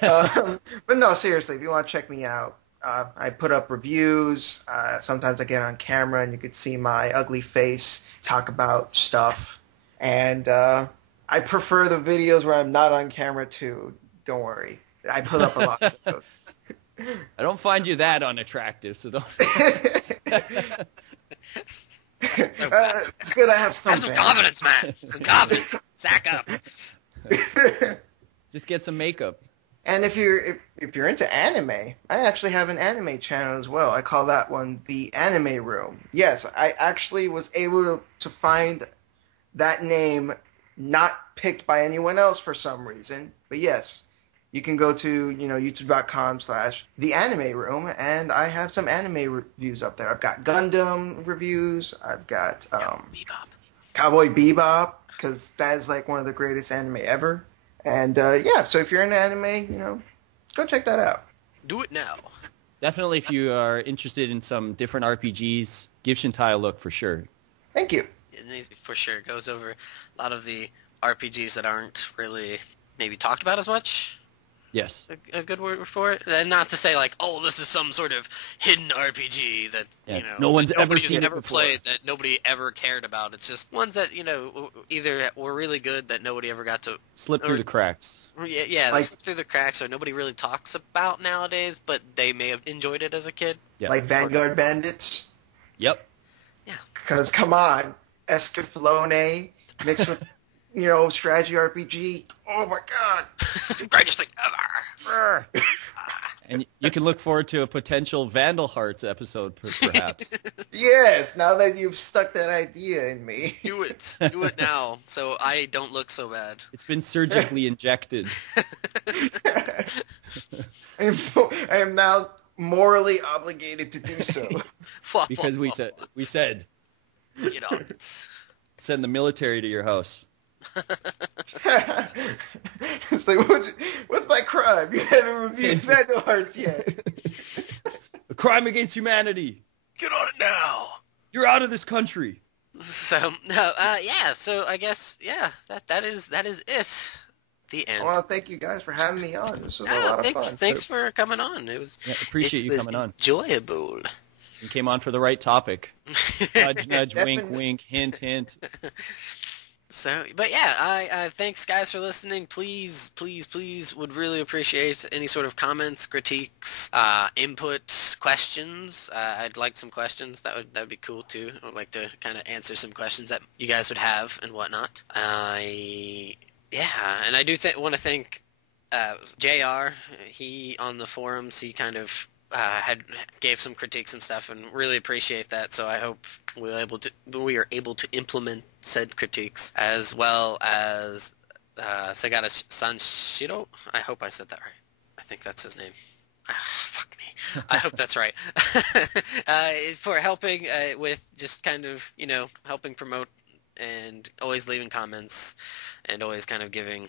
But no, seriously, if you want to check me out, I put up reviews. Sometimes I get on camera and you could see my ugly face, talk about stuff. And I prefer the videos where I'm not on camera too. Don't worry. I put up a lot of those. I don't find you that unattractive, so don't. It's good I have some. Have some confidence, man. Some confidence. Sack up. Just get some makeup. And if you're into anime, I actually have an anime channel as well. I call that one the Anime Room. Yes, I actually was able to find that name not picked by anyone else for some reason. But yes, you can go to, youtube.com/the Anime Room, and I have some anime reviews up there. I've got Gundam reviews. I've got Bebop. Cowboy Bebop, because that is like one of the greatest anime ever. And so if you're into anime, go check that out. Do it now. Definitely, if you are interested in some different RPGs, give Shintai a look for sure. Thank you. For sure, it goes over a lot of the RPGs that aren't really maybe talked about as much. Yes. A good word for it, and not to say like, oh, this is some sort of hidden RPG that no one's ever seen ever played, that nobody ever cared about. It's just ones that either were really good that nobody ever got to slip through the cracks. Yeah, slip through the cracks, or nobody really talks about nowadays, but they may have enjoyed it as a kid. Yeah. Like Vanguard Bandits. Yep. Yeah. Because come on, Escaflowne mixed with strategy RPG. Oh my god, greatest thing ever. And you can look forward to a potential Vandal Hearts episode, perhaps. Yes, now that you've stuck that idea in me. Do it now, so I don't look so bad. It's been surgically injected. I am now morally obligated to do so. Because we said, send the military to your house. It's like, what's my crime? You haven't reviewed Vandal Hearts yet. A crime against humanity. Get on it now. You're out of this country. So so I guess that is it. The end. Well, thank you guys for having me on. This was a lot of fun. Thanks for coming on. Appreciate you coming on. Enjoyable. You came on for the right topic. Nudge, nudge, wink, wink, hint, hint. So, but yeah, I thanks guys for listening. Please, would really appreciate any sort of comments, critiques, inputs, questions. I'd like some questions. That'd be cool too. I would like to kind of answer some questions that you guys would have and whatnot. And I do want to thank JR. He on the forums, he kind of gave some critiques and stuff, and really appreciate that. So I hope we are able to implement said critiques, as well as Segata Sanshiro. I hope I said that right. I think that's his name. Fuck me. I hope that's right. For helping with just kind of helping promote and always leaving comments and always kind of giving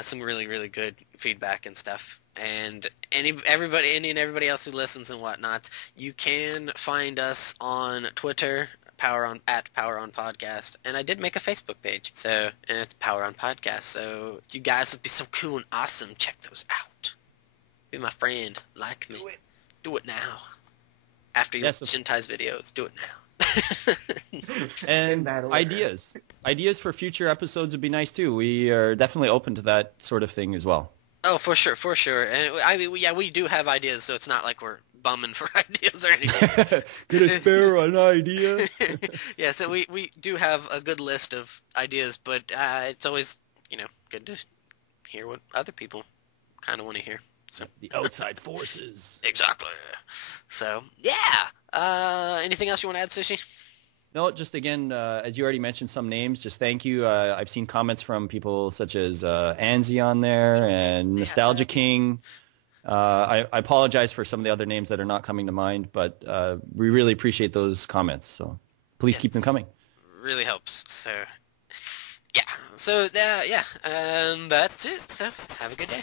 some really, really good feedback and stuff. And everybody else who listens and whatnot, you can find us on Twitter, at Power On Podcast, and I did make a Facebook page, and it's Power On Podcast. So if you guys would be so cool and awesome, check those out. Be my friend, like me. Do it now. After you watch Shintai's videos, do it now. And ideas for future episodes would be nice too. We are definitely open to that sort of thing as well. Oh, for sure. And I mean, we do have ideas, so it's not like we're bumming for ideas or anything. Could I spare an idea? Yeah, so we do have a good list of ideas, but it's always, good to hear what other people kind of want to hear. So the outside forces. Exactly. So, yeah. Anything else you want to add, Sushi? No, just again, as you already mentioned some names, just thank you. I've seen comments from people such as Anzi on there and Nostalgia King. I apologize for some of the other names that are not coming to mind, but we really appreciate those comments. So please keep them coming. Really helps. So, yeah. So, and that's it. So have a good day.